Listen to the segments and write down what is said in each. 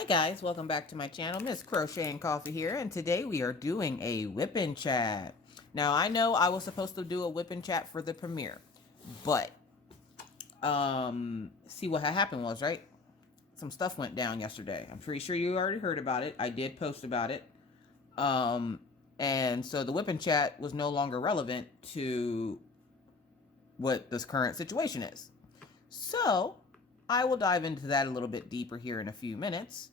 Hi guys, welcome back to my channel. Miss Crochet and Coffee here, and today we are doing a Wip and Chat. Now I know I was supposed to do a Wip and Chat for the premiere, but see what had happened was, right? Some stuff went down yesterday. I'm pretty sure you already heard about it. I did post about it. And so the Wip and Chat was no longer relevant to what this current situation is. So I will dive into that a little bit deeper here in a few minutes.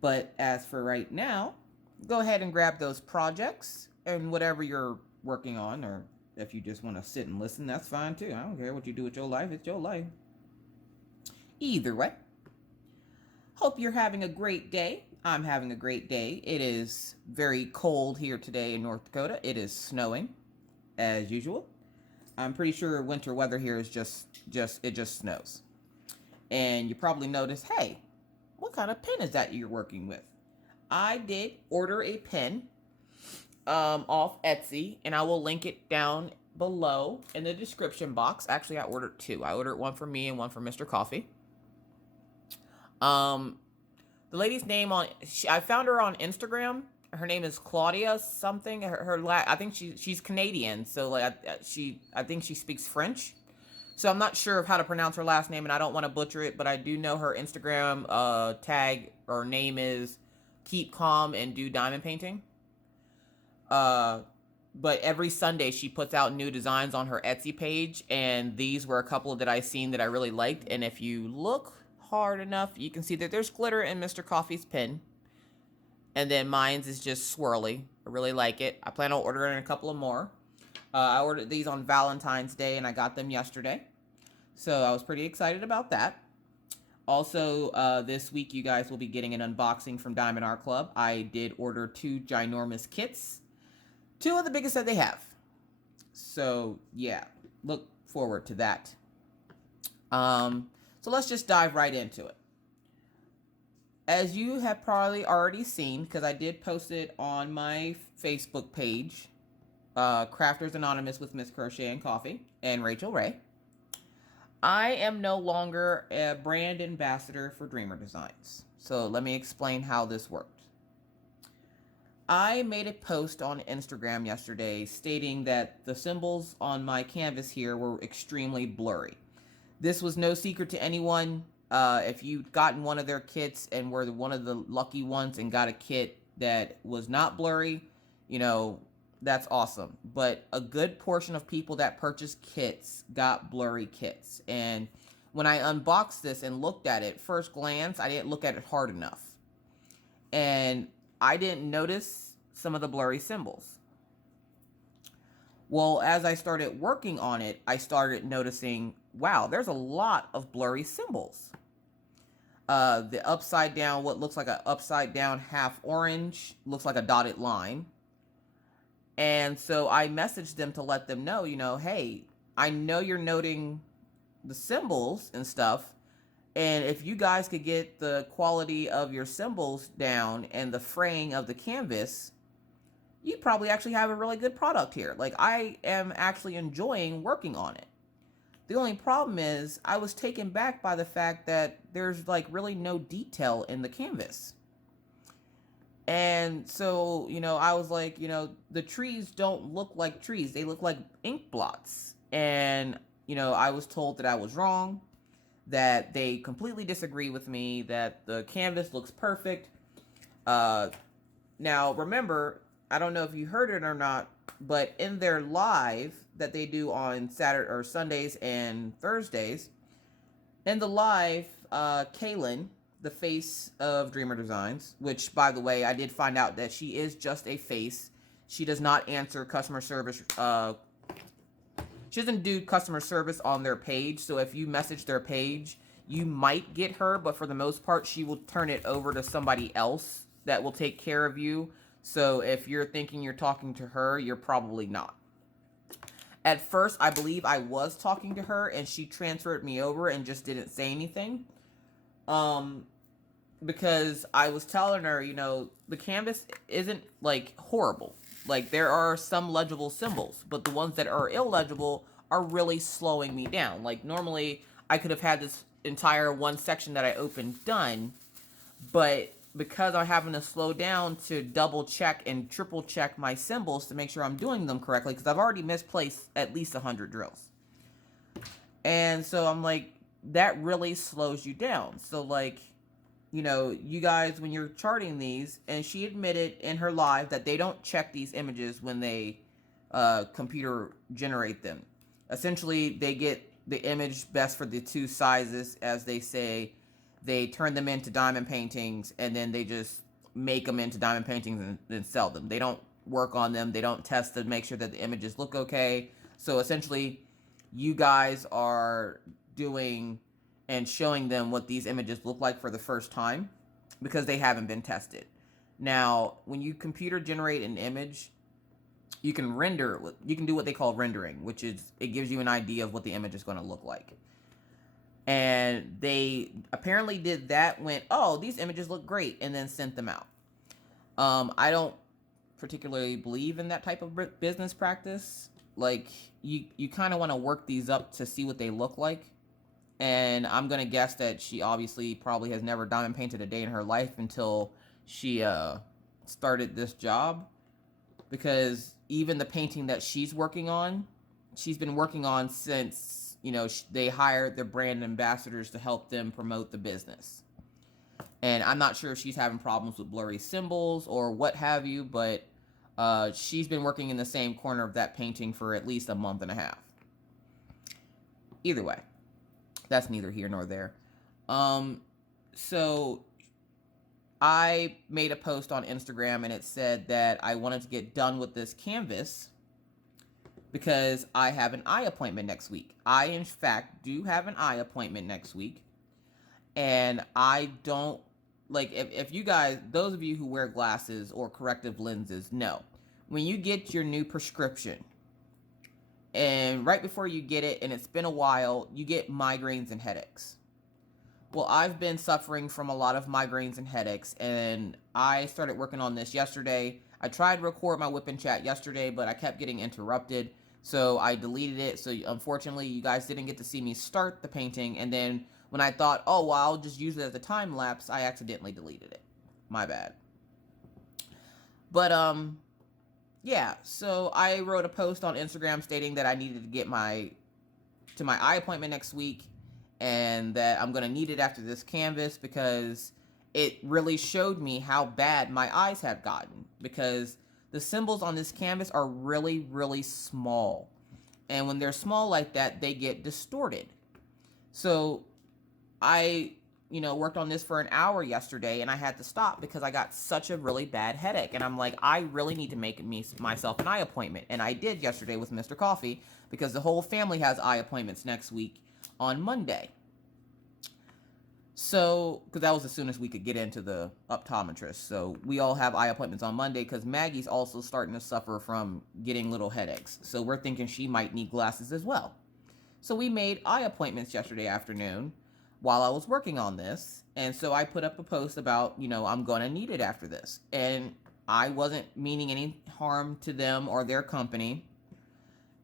But as for right now, go ahead and grab those projects and whatever you're working on, or if you just want to sit and listen, that's fine too. I don't care what you do with your life. It's your life. Either way, hope you're having a great day. I'm having a great day. It is very cold here today in North Dakota. It is snowing as usual. I'm pretty sure winter weather here is just snows. And you probably notice, hey, what kind of pen is that you're working with? I did order a pen off Etsy, and I will link it down below in the description box. Actually, I ordered two. I ordered one for me and one for Mr. Coffee. The lady's name I found her on Instagram. Her name is Claudia something. I think she's Canadian, so like I think she speaks French. So I'm not sure of how to pronounce her last name, and I don't want to butcher it, but I do know her Instagram tag or name is Keep Calm and Do Diamond Painting. But every Sunday she puts out new designs on her Etsy page, and these were a couple that I seen that I really liked. And if you look hard enough, you can see that there's glitter in Mr. Coffee's pen. And then mine's is just swirly. I really like it. I plan on ordering a couple of more. I ordered these on Valentine's Day, and I got them yesterday. So I was pretty excited about that. Also, this week you guys will be getting an unboxing from Diamond Art Club. I did order 2 ginormous kits. 2 of the biggest that they have. So, yeah. Look forward to that. So let's just dive right into it. As you have probably already seen, because I did post it on my Facebook page, Crafters Anonymous with Miss Crochet and Coffee and Rachel Ray, I am no longer a brand ambassador for Dreamer Designs. So let me explain how this worked. I made a post on Instagram yesterday stating that the symbols on my canvas here were extremely blurry. This was no secret to anyone. If you'd gotten one of their kits and were one of the lucky ones and got a kit that was not blurry, you know, that's awesome. But a good portion of people that purchased kits got blurry kits. And when I unboxed this and looked at it, first glance, I didn't look at it hard enough. And I didn't notice some of the blurry symbols. Well, as I started working on it, I started noticing, wow, there's a lot of blurry symbols. The upside down, what looks like an upside down half orange, looks like a dotted line. And so I messaged them to let them know, you know, hey, I know you're noting the symbols and stuff. And if you guys could get the quality of your symbols down and the fraying of the canvas, you probably actually have a really good product here. Like, I am actually enjoying working on it. The only problem is I was taken back by the fact that there's like really no detail in the canvas. And so, you know, I was like, you know, the trees don't look like trees. They look like ink blots. And, you know, I was told that I was wrong, that they completely disagree with me, that the canvas looks perfect. Now, remember, I don't know if you heard it or not, but in their live that they do on Saturday or Sundays and Thursdays, in the live, Kaylin, the face of Dreamer Designs, which, by the way, I did find out that she is just a face. She does not answer customer service. She doesn't do customer service on their page. So if you message their page, you might get her, but for the most part, she will turn it over to somebody else that will take care of you. So if you're thinking you're talking to her, you're probably not. At first, I believe I was talking to her, and she transferred me over and just didn't say anything. Because I was telling her, you know, the canvas isn't, like, horrible. Like, there are some legible symbols, but the ones that are illegible are really slowing me down. Like, normally, I could have had this entire one section that I opened done, But because I'm having to slow down to double check and triple check my symbols to make sure I'm doing them correctly, because I've already misplaced at least 100 drills. And so I'm like, that really slows you down. So like, you guys, when you're charting these, and she admitted in her live that they don't check these images when they computer generate them. Essentially, they get the image best for the two sizes, as they say. They turn them into diamond paintings, and then they just make them into diamond paintings and then sell them. They don't work on them. They don't test to make sure that the images look okay. So essentially, you guys are doing and showing them what these images look like for the first time because they haven't been tested. Now, when you computer generate an image, you can do what they call rendering, which is it gives you an idea of what the image is going to look like. And they apparently did that, went, oh, these images look great, and then sent them out. I don't particularly believe in that type of business practice. Like, you kind of want to work these up to see what they look like. And I'm going to guess that she obviously probably has never diamond painted a day in her life until she started this job. Because even the painting that she's working on, she's been working on since, they hired their brand ambassadors to help them promote the business. And I'm not sure if she's having problems with blurry symbols or what have you, but she's been working in the same corner of that painting for at least a month and a half. Either way, that's neither here nor there. So I made a post on Instagram, and it said that I wanted to get done with this canvas because I have an eye appointment next week. I, in fact, do have an eye appointment next week. And I don't, like, if you guys, those of you who wear glasses or corrective lenses know, when you get your new prescription, and right before you get it, and it's been a while, you get migraines and headaches. Well, I've been suffering from a lot of migraines and headaches, and I started working on this yesterday. I tried to record my Wip and Chat yesterday, but I kept getting interrupted, so I deleted it. So unfortunately, you guys didn't get to see me start the painting, and then when I thought, oh, well, I'll just use it as a time lapse, I accidentally deleted it. My bad. But, yeah, so I wrote a post on Instagram stating that I needed to get to my eye appointment next week, and that I'm going to need it after this canvas because it really showed me how bad my eyes had gotten, because the symbols on this canvas are really, really small. And when they're small like that, they get distorted. So I, worked on this for an hour yesterday, and I had to stop because I got such a really bad headache. And I'm like, I really need to make myself an eye appointment. And I did yesterday with Mr. Coffee, because the whole family has eye appointments next week on Monday. So, because that was as soon as we could get into the optometrist. So we all have eye appointments on Monday, because Maggie's also starting to suffer from getting little headaches. So we're thinking she might need glasses as well. So we made eye appointments yesterday afternoon while I was working on this. And so I put up a post about, I'm going to need it after this. And I wasn't meaning any harm to them or their company.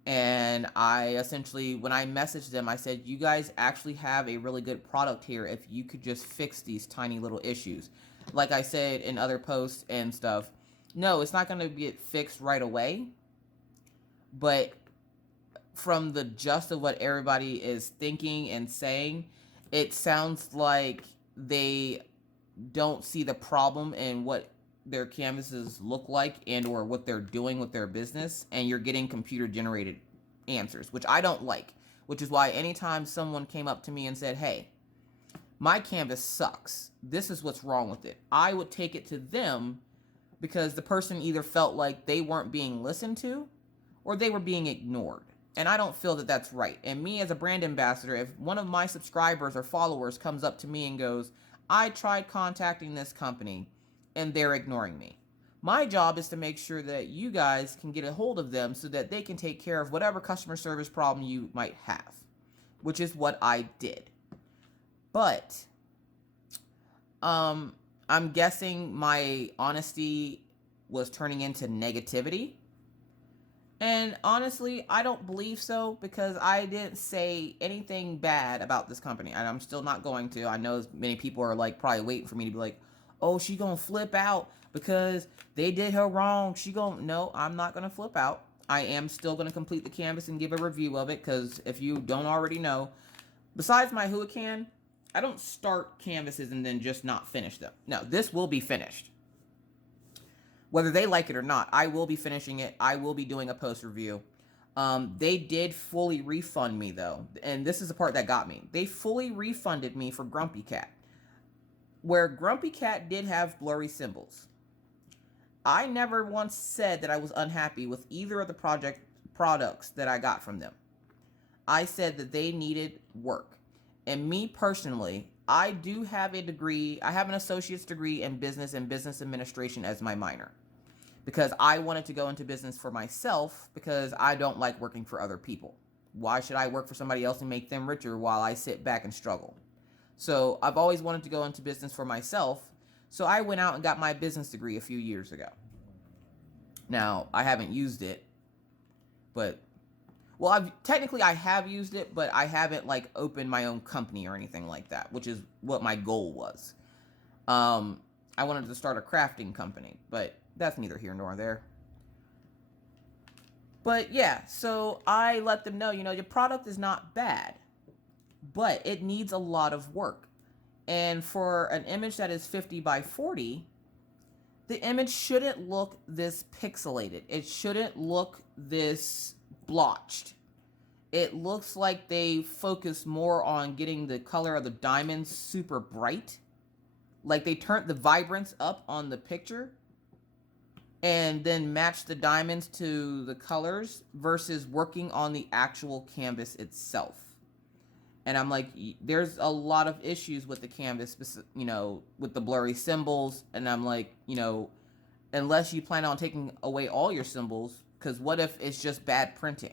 And I essentially, when I messaged them, I said, you guys actually have a really good product here if you could just fix these tiny little issues. Like I said in other posts and stuff, no, it's not going to get fixed right away. But from the gist of what everybody is thinking and saying, it sounds like they don't see the problem in what their canvases look like and or what they're doing with their business, and you're getting computer generated answers, which I don't like, which is why anytime someone came up to me and said, hey, my canvas sucks, this is what's wrong with it, I would take it to them, because the person either felt like they weren't being listened to or they were being ignored. And I don't feel that that's right. And me as a brand ambassador, if one of my subscribers or followers comes up to me and goes, I tried contacting this company and they're ignoring me, my job is to make sure that you guys can get a hold of them so that they can take care of whatever customer service problem you might have, which is what I did. But I'm guessing my honesty was turning into negativity. And honestly, I don't believe so, because I didn't say anything bad about this company, and I'm still not going to. I know many people are like probably waiting for me to be like, oh, she gonna flip out because they did her wrong. No, I'm not gonna flip out. I am still gonna complete the canvas and give a review of it, because if you don't already know, besides my Huacan, I don't start canvases and then just not finish them. No, this will be finished. Whether they like it or not, I will be finishing it. I will be doing a post review. They did fully refund me though, and this is the part that got me. They fully refunded me for Grumpy Cat, where Grumpy Cat did have blurry symbols. I never once said that I was unhappy with either of the products that I got from them. I said that they needed work. And me personally, I do have a degree. I have an associate's degree in business and business administration as my minor, because I wanted to go into business for myself, because I don't like working for other people. Why should I work for somebody else and make them richer while I sit back and struggle? So I've always wanted to go into business for myself. So I went out and got my business degree a few years ago. Now, I haven't used it, but, well, I have used it, but I haven't like opened my own company or anything like that, which is what my goal was. I wanted to start a crafting company, but that's neither here nor there. But yeah, so I let them know, your product is not bad, but it needs a lot of work. And for an image that is 50 by 40, the image shouldn't look this pixelated. It shouldn't look this blotched. It looks like they focus more on getting the color of the diamonds super bright. Like they turned the vibrance up on the picture and then matched the diamonds to the colors versus working on the actual canvas itself. And I'm like, there's a lot of issues with the canvas, with the blurry symbols. And I'm like, unless you plan on taking away all your symbols, because what if it's just bad printing?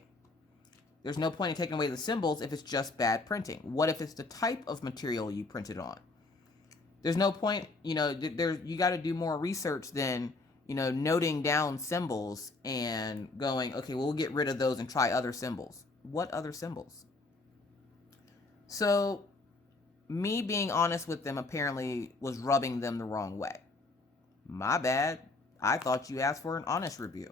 There's no point in taking away the symbols if it's just bad printing. What if it's the type of material you printed on? There's no point, you got to do more research than, noting down symbols and going, okay, we'll get rid of those and try other symbols. What other symbols? So me being honest with them apparently was rubbing them the wrong way. My bad. I thought you asked for an honest review.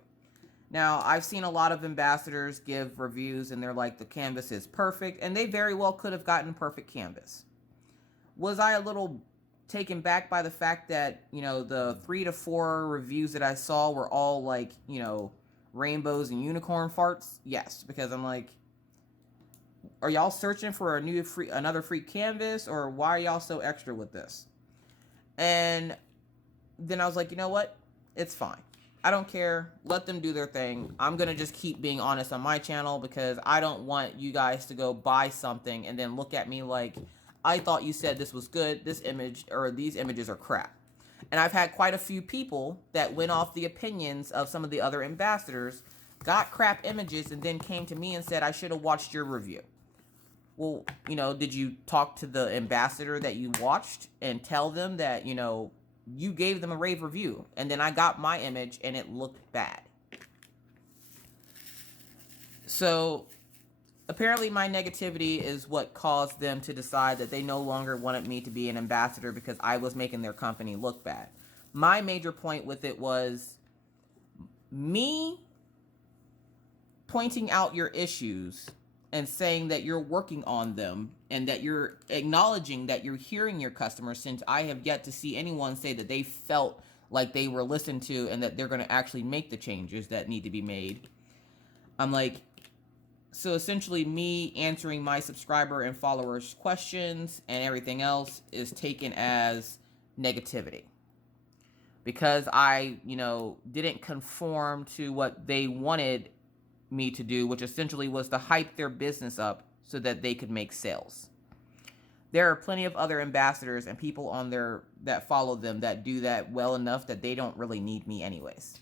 Now, I've seen a lot of ambassadors give reviews and they're like, the canvas is perfect, and they very well could have gotten perfect canvas. Was I a little taken back by the fact that, the 3 to 4 reviews that I saw were all like, rainbows and unicorn farts? Yes, because I'm like, are y'all searching for another free canvas, or why are y'all so extra with this? And then I was like, you know what? It's fine. I don't care. Let them do their thing. I'm going to just keep being honest on my channel, because I don't want you guys to go buy something and then look at me like, I thought you said this was good. This image or these images are crap. And I've had quite a few people that went off the opinions of some of the other ambassadors, got crap images, and then came to me and said, I should have watched your review. Well, did you talk to the ambassador that you watched and tell them that, you gave them a rave review, and then I got my image and it looked bad? So apparently my negativity is what caused them to decide that they no longer wanted me to be an ambassador because I was making their company look bad. My major point with it was me pointing out your issues and saying that you're working on them and that you're acknowledging that you're hearing your customers, since I have yet to see anyone say that they felt like they were listened to and that they're going to actually make the changes that need to be made. I'm like, so essentially me answering my subscriber and followers' questions and everything else is taken as negativity. Because I, didn't conform to what they wanted me to do, which essentially was to hype their business up so that they could make sales. There are plenty of other ambassadors and people on there that follow them that do that well enough that they don't really need me anyways.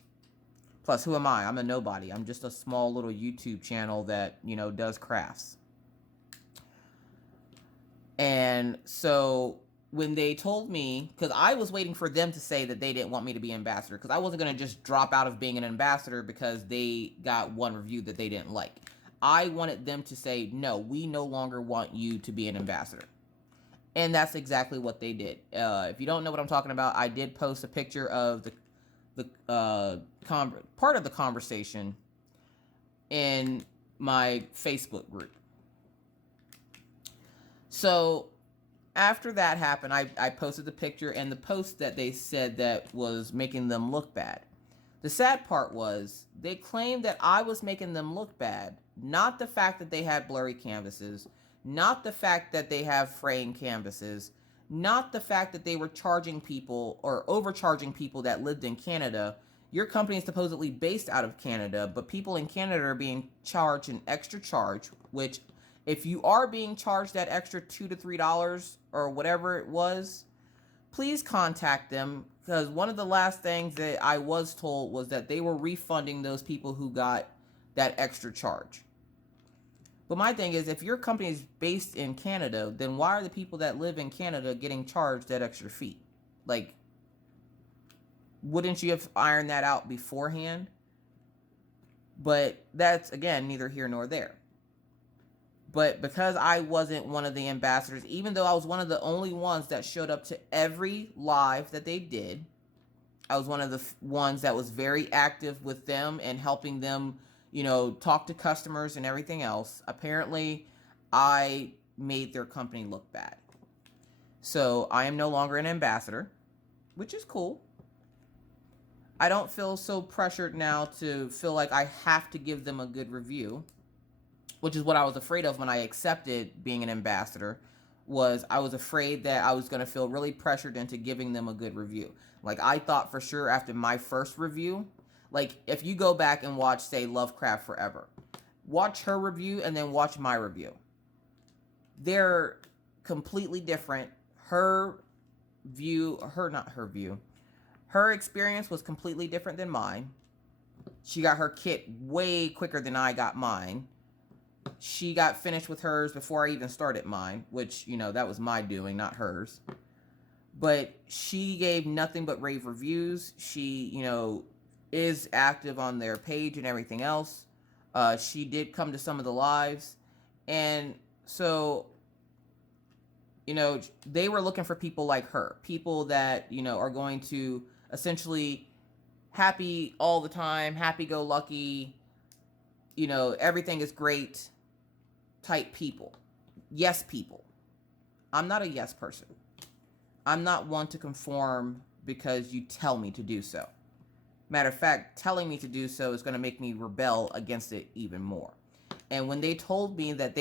Plus, who am I? I'm a nobody. I'm just a small little YouTube channel that, does crafts. And so when they told me, because I was waiting for them to say that they didn't want me to be ambassador, because I wasn't going to just drop out of being an ambassador because they got one review that they didn't like. I wanted them to say, no, we no longer want you to be an ambassador. And that's exactly what they did. If you don't know what I'm talking about, I did post a picture of part of the conversation in my Facebook group. So after that happened, I posted the picture and the post that they said that was making them look bad. The sad part was they claimed that I was making them look bad, not the fact that they had blurry canvases, not the fact that they have fraying canvases, not the fact that they were charging people or overcharging people that lived in Canada. Your company is supposedly based out of Canada, but people in Canada are being charged an extra charge, which if you are being charged that extra $2 to $3 or whatever it was, please contact them, because one of the last things that I was told was that they were refunding those people who got that extra charge. But my thing is, if your company is based in Canada, then why are the people that live in Canada getting charged that extra fee? Like, wouldn't you have ironed that out beforehand? But that's, again, neither here nor there. But because I wasn't one of the ambassadors, even though I was one of the only ones that showed up to every live that they did, I was one of the ones that was very active with them and helping them, talk to customers and everything else. Apparently, I made their company look bad. So I am no longer an ambassador, which is cool. I don't feel so pressured now to feel like I have to give them a good review, which is what I was afraid of when I accepted being an ambassador. I was afraid that I was going to feel really pressured into giving them a good review. Like, I thought for sure after my first review, like, if you go back and watch, say, Lovecraft Forever, watch her review and then watch my review. They're completely different. Her experience was completely different than mine. She got her kit way quicker than I got mine. She got finished with hers before I even started mine, which, that was my doing, not hers. But she gave nothing but rave reviews. She, is active on their page and everything else. She did come to some of the lives. And so, they were looking for people like her. People that, are going to essentially happy all the time, happy-go-lucky, everything is great type people. Yes people. I'm not a yes person. I'm not one to conform because you tell me to do so. Matter of fact, telling me to do so is going to make me rebel against it even more. And when they told me that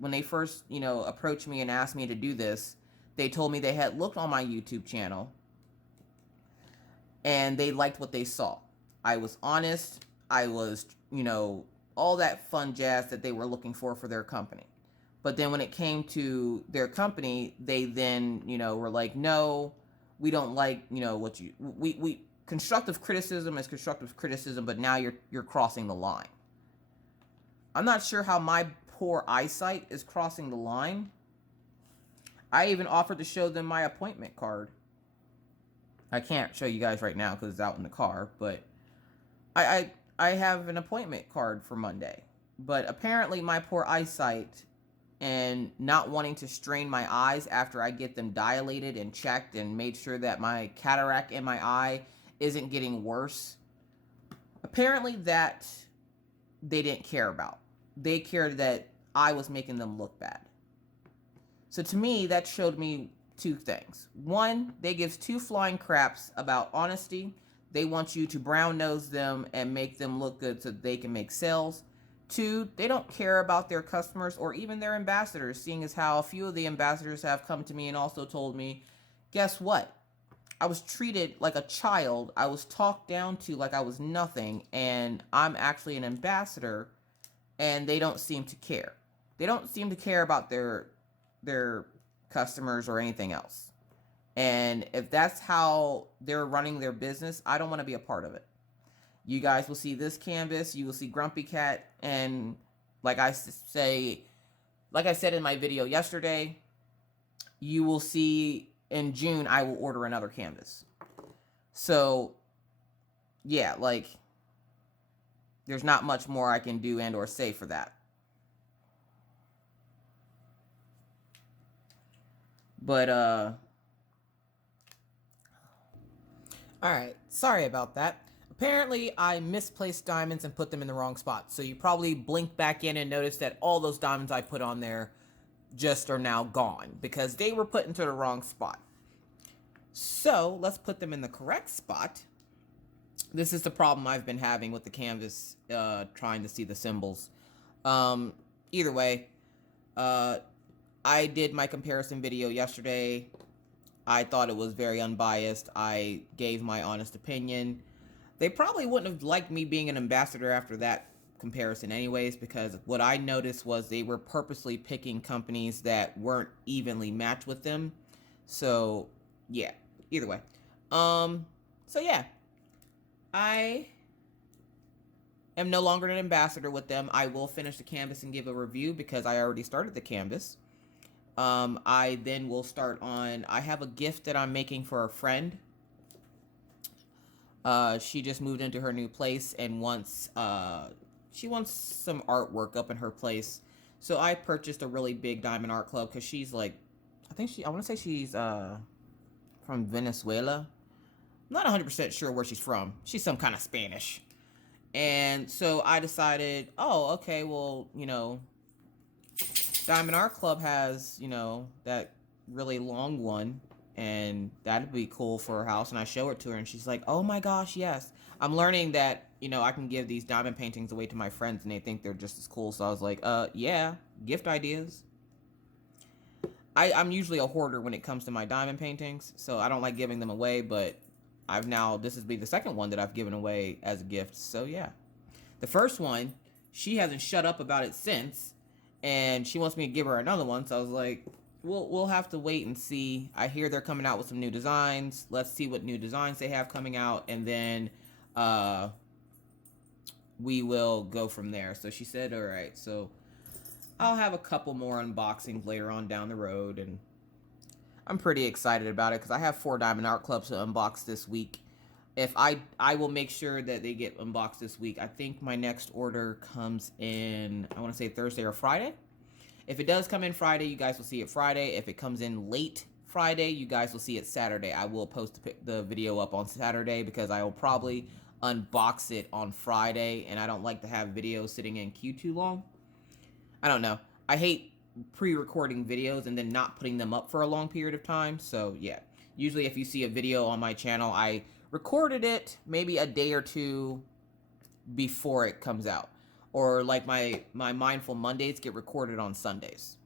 when they first, approached me and asked me to do this, they told me they had looked on my YouTube channel and they liked what they saw. I was honest. I was, all that fun jazz that they were looking for their company. But then when it came to their company, they then, were like, no, we don't like, we constructive criticism is constructive criticism, but now you're crossing the line. I'm not sure how my poor eyesight is crossing the line. I even offered to show them my appointment card. I can't show you guys right now because it's out in the car, but I have an appointment card for Monday. But apparently my poor eyesight and not wanting to strain my eyes after I get them dilated and checked and made sure that my cataract in my eye isn't getting worse. Apparently that they didn't care about. They cared that I was making them look bad. So to me, that showed me two things. One, they give two flying craps about honesty. They want you to brown nose them and make them look good so they can make sales. Two, they don't care about their customers or even their ambassadors, seeing as how a few of the ambassadors have come to me and also told me, guess what? I was treated like a child. I was talked down to like I was nothing, and I'm actually an ambassador, and they don't seem to care. They don't seem to care about their customers or anything else. And if that's how they're running their business, I don't want to be a part of it. You guys will see this canvas, you will see Grumpy Cat, and like I said in my video yesterday, you will see in June I will order another canvas. So yeah, like there's not much more I can do and or say for that. But all right, sorry about that. Apparently, I misplaced diamonds and put them in the wrong spot. So you probably blinked back in and noticed that all those diamonds I put on there just are now gone because they were put into the wrong spot. So let's put them in the correct spot. This is the problem I've been having with the canvas, trying to see the symbols. Either way, I did my comparison video yesterday. I thought it was very unbiased. I gave my honest opinion. They probably wouldn't have liked me being an ambassador after that comparison anyways, because what I noticed was they were purposely picking companies that weren't evenly matched with them. So, yeah. Either way. So yeah. I am no longer an ambassador with them. I will finish the canvas and give a review because I already started the canvas. I then will start on, I have a gift that I'm making for a friend. She just moved into her new place and she wants some artwork up in her place. So I purchased a really big diamond art club because she's like, I want to say she's, from Venezuela. I'm not 100% sure where she's from. She's some kind of Spanish. And so I decided, oh, okay, well, Diamond Art Club has, that really long one, and that'd be cool for her house. And I show it to her, and she's like, oh my gosh, yes. I'm learning that, I can give these diamond paintings away to my friends, and they think they're just as cool. So I was like, yeah, gift ideas. I'm usually a hoarder when it comes to my diamond paintings, so I don't like giving them away, but this has been the second one that I've given away as a gift, so yeah. The first one, she hasn't shut up about it since, and she wants me to give her another one, so I was like, we'll have to wait and see. I hear they're coming out with some new designs. Let's see what new designs they have coming out, and then we will go from there. So she said, all right, so I'll have a couple more unboxings later on down the road, and I'm pretty excited about it because I have 4 Diamond Art Clubs to unbox this week. If I will make sure that they get unboxed this week. I think my next order comes in, I want to say Thursday or Friday. If it does come in Friday, you guys will see it Friday. If it comes in late Friday, you guys will see it Saturday. I will post the video up on Saturday because I will probably unbox it on Friday, and I don't like to have videos sitting in queue too long. I don't know. I hate pre-recording videos and then not putting them up for a long period of time. So yeah, usually if you see a video on my channel, I recorded it maybe a day or two before it comes out. Or like my Mindful Mondays get recorded on Sundays.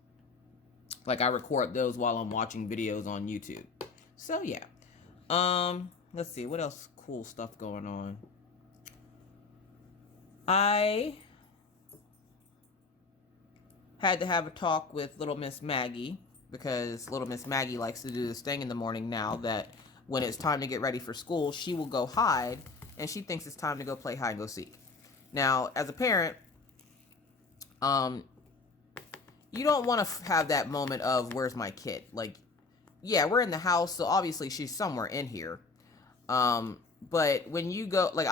Like I record those while I'm watching videos on YouTube. So yeah. Let's see, what else cool stuff going on? I had to have a talk with Little Miss Maggie because Little Miss Maggie likes to do this thing in the morning now that when it's time to get ready for school, she will go hide and she thinks it's time to go play hide and go seek. Now, as a parent, you don't want to have that moment of where's my kid? Like, yeah, we're in the house, so obviously she's somewhere in here. But when you go, like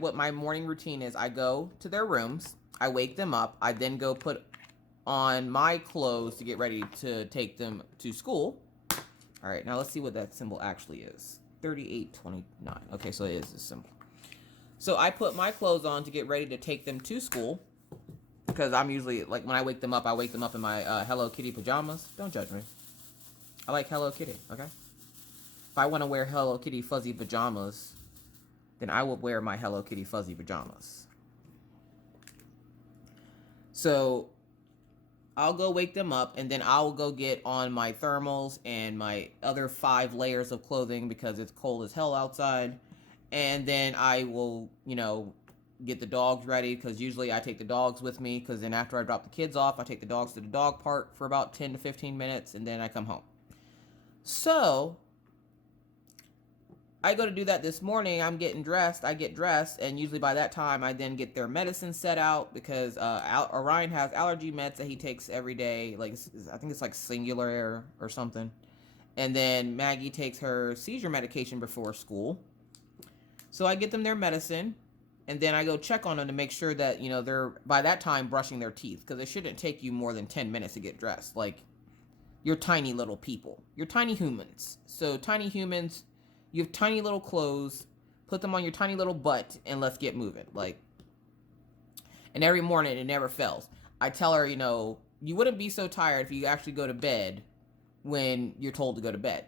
what my morning routine is, I go to their rooms, I wake them up, I then go put on my clothes to get ready to take them to school. All right, now let's see what that symbol actually is. 3829. Okay, so it is this symbol. So I put my clothes on to get ready to take them to school because I'm usually, like, when I wake them up in my Hello Kitty pajamas. Don't judge me. I like Hello Kitty, okay? If I want to wear Hello Kitty fuzzy pajamas, then I would wear my Hello Kitty fuzzy pajamas. So I'll go wake them up, and then I'll go get on my thermals and my other 5 layers of clothing because it's cold as hell outside. And then I will, get the dogs ready because usually I take the dogs with me because then after I drop the kids off, I take the dogs to the dog park for about 10 to 15 minutes, and then I come home. So I go to do that this morning. I get dressed, and usually by that time I then get their medicine set out because Orion has allergy meds that he takes every day. Like, I think it's like Singular or something. And then Maggie takes her seizure medication before school. So I get them their medicine, and then I go check on them to make sure that, they're by that time brushing their teeth because it shouldn't take you more than 10 minutes to get dressed. Like, You're tiny little people. You're tiny humans. So tiny humans, you have tiny little clothes. Put them on your tiny little butt and let's get moving. Like, and every morning it never fails. I tell her, you wouldn't be so tired if you actually go to bed when you're told to go to bed.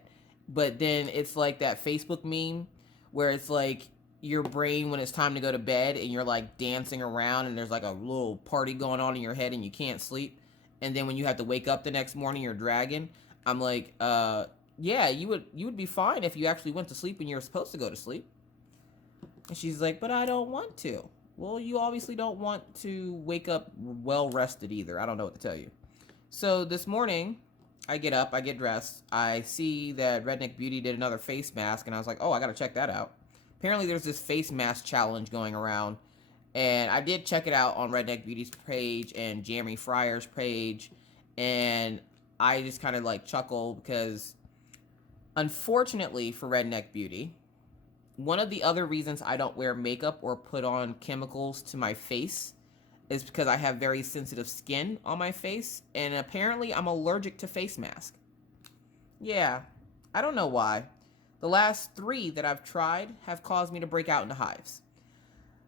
But then it's like that Facebook meme where it's like your brain when it's time to go to bed and you're like dancing around and there's like a little party going on in your head and you can't sleep. And then when you have to wake up the next morning, you're dragging. I'm like, yeah, you would be fine if you actually went to sleep when you were supposed to go to sleep. And she's like, but I don't want to. Well, you obviously don't want to wake up well rested either. I don't know what to tell you. So this morning, I get up, I get dressed. I see that Redneck Beauty did another face mask, and I was like, oh, I gotta check that out. Apparently, there's this face mask challenge going around, and I did check it out on Redneck Beauty's page and Jeremy Fryer's page, and I just kind of like chuckle because, unfortunately for Redneck Beauty, one of the other reasons I don't wear makeup or put on chemicals to my face is because I have very sensitive skin on my face, and apparently I'm allergic to face mask. Yeah, I don't know why. The last 3 that I've tried have caused me to break out into hives.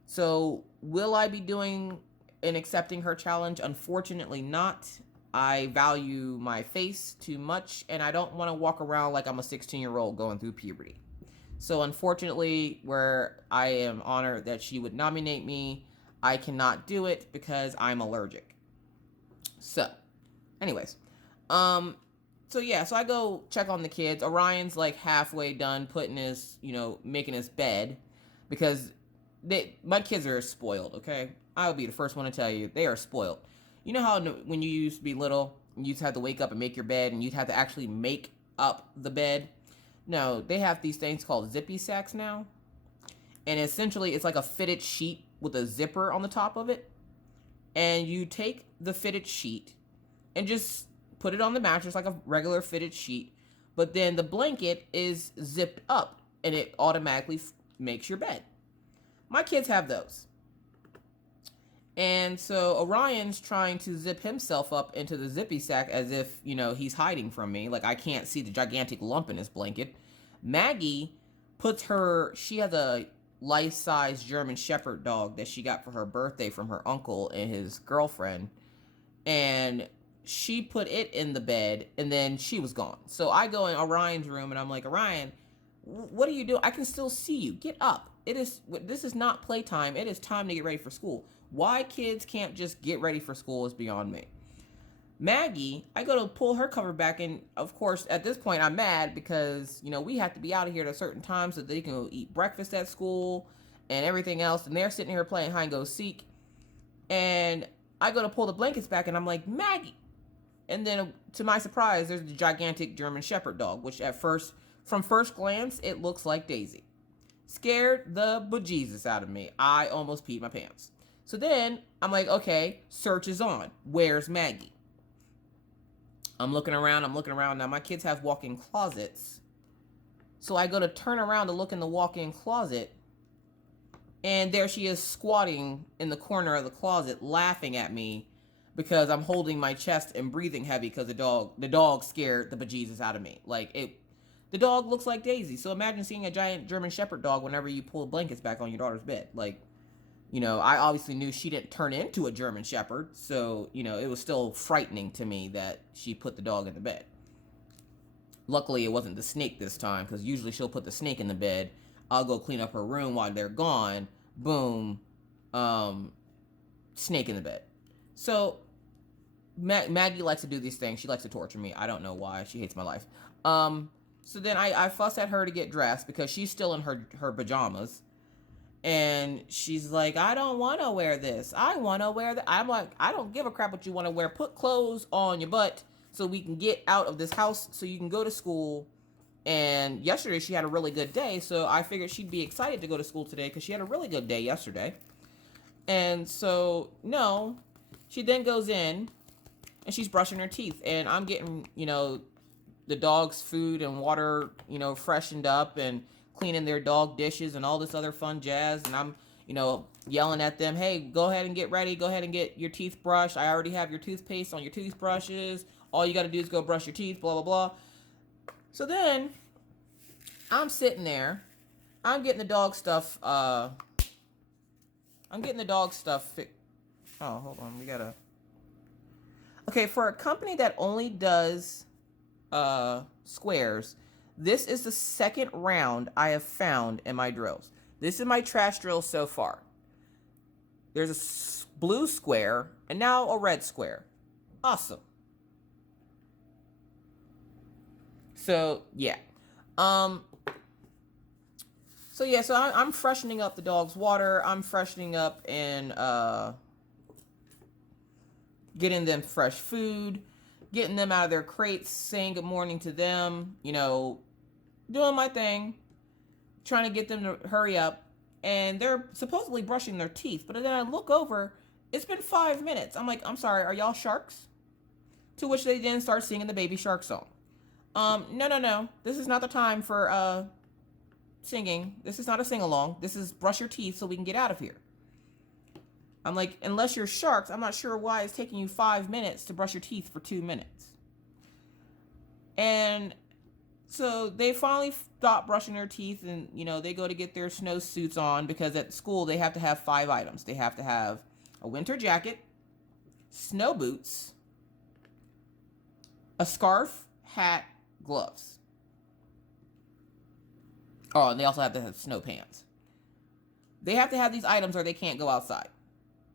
So, will I be doing and accepting her challenge? Unfortunately not. I value my face too much, and I don't want to walk around like I'm a 16-year-old going through puberty. So unfortunately, where I am honored that she would nominate me, I cannot do it because I'm allergic. So, anyways, so I go check on the kids. Orion's like halfway done putting his, making his bed because my kids are spoiled, okay? I'll be the first one to tell you, they are spoiled. You know how when you used to be little, you used to have to wake up and make your bed and you'd have to actually make up the bed? No, they have these things called zippy sacks now. And essentially, it's like a fitted sheet with a zipper on the top of it. And you take the fitted sheet and just put it on the mattress like a regular fitted sheet. But then the blanket is zipped up and it automatically makes your bed. My kids have those. And so Orion's trying to zip himself up into the zippy sack as if, he's hiding from me. Like I can't see the gigantic lump in his blanket. Maggie she has a life-size German Shepherd dog that she got for her birthday from her uncle and his girlfriend. And she put it in the bed and then she was gone. So I go in Orion's room and I'm like, Orion, what are you doing? I can still see you. Get up. This is not playtime. It is time to get ready for school. Why kids can't just get ready for school is beyond me. Maggie, I go to pull her cover back, and of course, at this point, I'm mad because, we have to be out of here at a certain time so they can go eat breakfast at school and everything else, and they're sitting here playing hide and go seek, and I go to pull the blankets back, and I'm like, Maggie! And then, to my surprise, there's the gigantic German Shepherd dog, which from first glance, it looks like Daisy. Scared the bejesus out of me. I almost peed my pants. So then, I'm like, okay, search is on. Where's Maggie? I'm looking around. Now, my kids have walk-in closets. So I go to turn around to look in the walk-in closet. And there she is squatting in the corner of the closet, laughing at me because I'm holding my chest and breathing heavy because the dog scared the bejesus out of me. The dog looks like Daisy. So imagine seeing a giant German Shepherd dog whenever you pull blankets back on your daughter's bed. I obviously knew she didn't turn into a German Shepherd, so, it was still frightening to me that she put the dog in the bed. Luckily, it wasn't the snake this time, because usually she'll put the snake in the bed. I'll go clean up her room while they're gone. Boom. Snake in the bed. So, Maggie likes to do these things. She likes to torture me. I don't know why. She hates my life. So then I fuss at her to get dressed, because she's still in her pajamas. And she's like, I don't want to wear this. I want to wear that. I'm like, I don't give a crap what you want to wear. Put clothes on your butt so we can get out of this house so you can go to school. And yesterday she had a really good day. So I figured she'd be excited to go to school today because she had a really good day yesterday. And so, no, she then goes in and she's brushing her teeth. And I'm getting, the dog's food and water, freshened up and cleaning their dog dishes and all this other fun jazz. And I'm, yelling at them, hey, go ahead and get ready. Go ahead and get your teeth brushed. I already have your toothpaste on your toothbrushes. All you got to do is go brush your teeth, blah, blah, blah. So then I'm sitting there. I'm getting the dog stuff. Oh, hold on. We got to. Okay, for a company that only does squares, this is the second round I have found in my drills. This is my trash drill so far. There's a blue square and now a red square. Awesome. So yeah. So I'm freshening up the dog's water. I'm freshening up and getting them fresh food, getting them out of their crates, saying good morning to them, doing my thing, trying to get them to hurry up. And they're supposedly brushing their teeth. But then I look over, it's been 5 minutes. I'm like, I'm sorry, are y'all sharks? To which they then start singing the Baby Shark song. No. This is not the time for singing. This is not a sing-along. This is brush your teeth so we can get out of here. I'm like, unless you're sharks, I'm not sure why it's taking you 5 minutes to brush your teeth for 2 minutes. And so they finally stop brushing their teeth and, they go to get their snow suits on because at school they have to have 5 items. They have to have a winter jacket, snow boots, a scarf, hat, gloves. Oh, and they also have to have snow pants. They have to have these items or they can't go outside.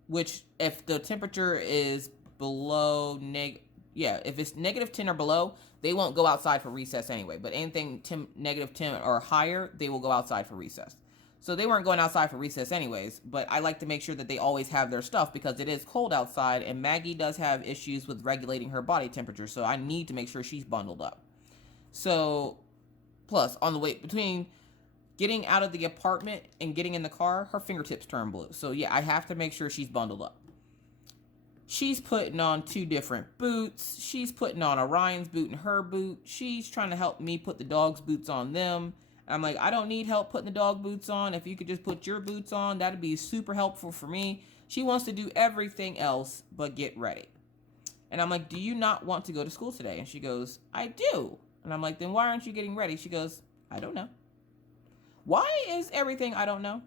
Which, if the temperature is below if it's -10 or below, they won't go outside for recess anyway. But anything -10 or higher, they will go outside for recess. So they weren't going outside for recess anyways. But I like to make sure that they always have their stuff because it is cold outside, and Maggie does have issues with regulating her body temperature. So I need to make sure she's bundled up. So, plus on the way between getting out of the apartment and getting in the car, her fingertips turn blue. So yeah, I have to make sure she's bundled up. She's putting on 2 different boots. She's putting on Orion's boot and her boot. She's trying to help me put the dog's boots on them. And I'm like, I don't need help putting the dog boots on. If you could just put your boots on, that'd be super helpful for me. She wants to do everything else but get ready. And I'm like, do you not want to go to school today? And she goes, I do. And I'm like, then why aren't you getting ready? She goes, I don't know. Why is everything I don't know?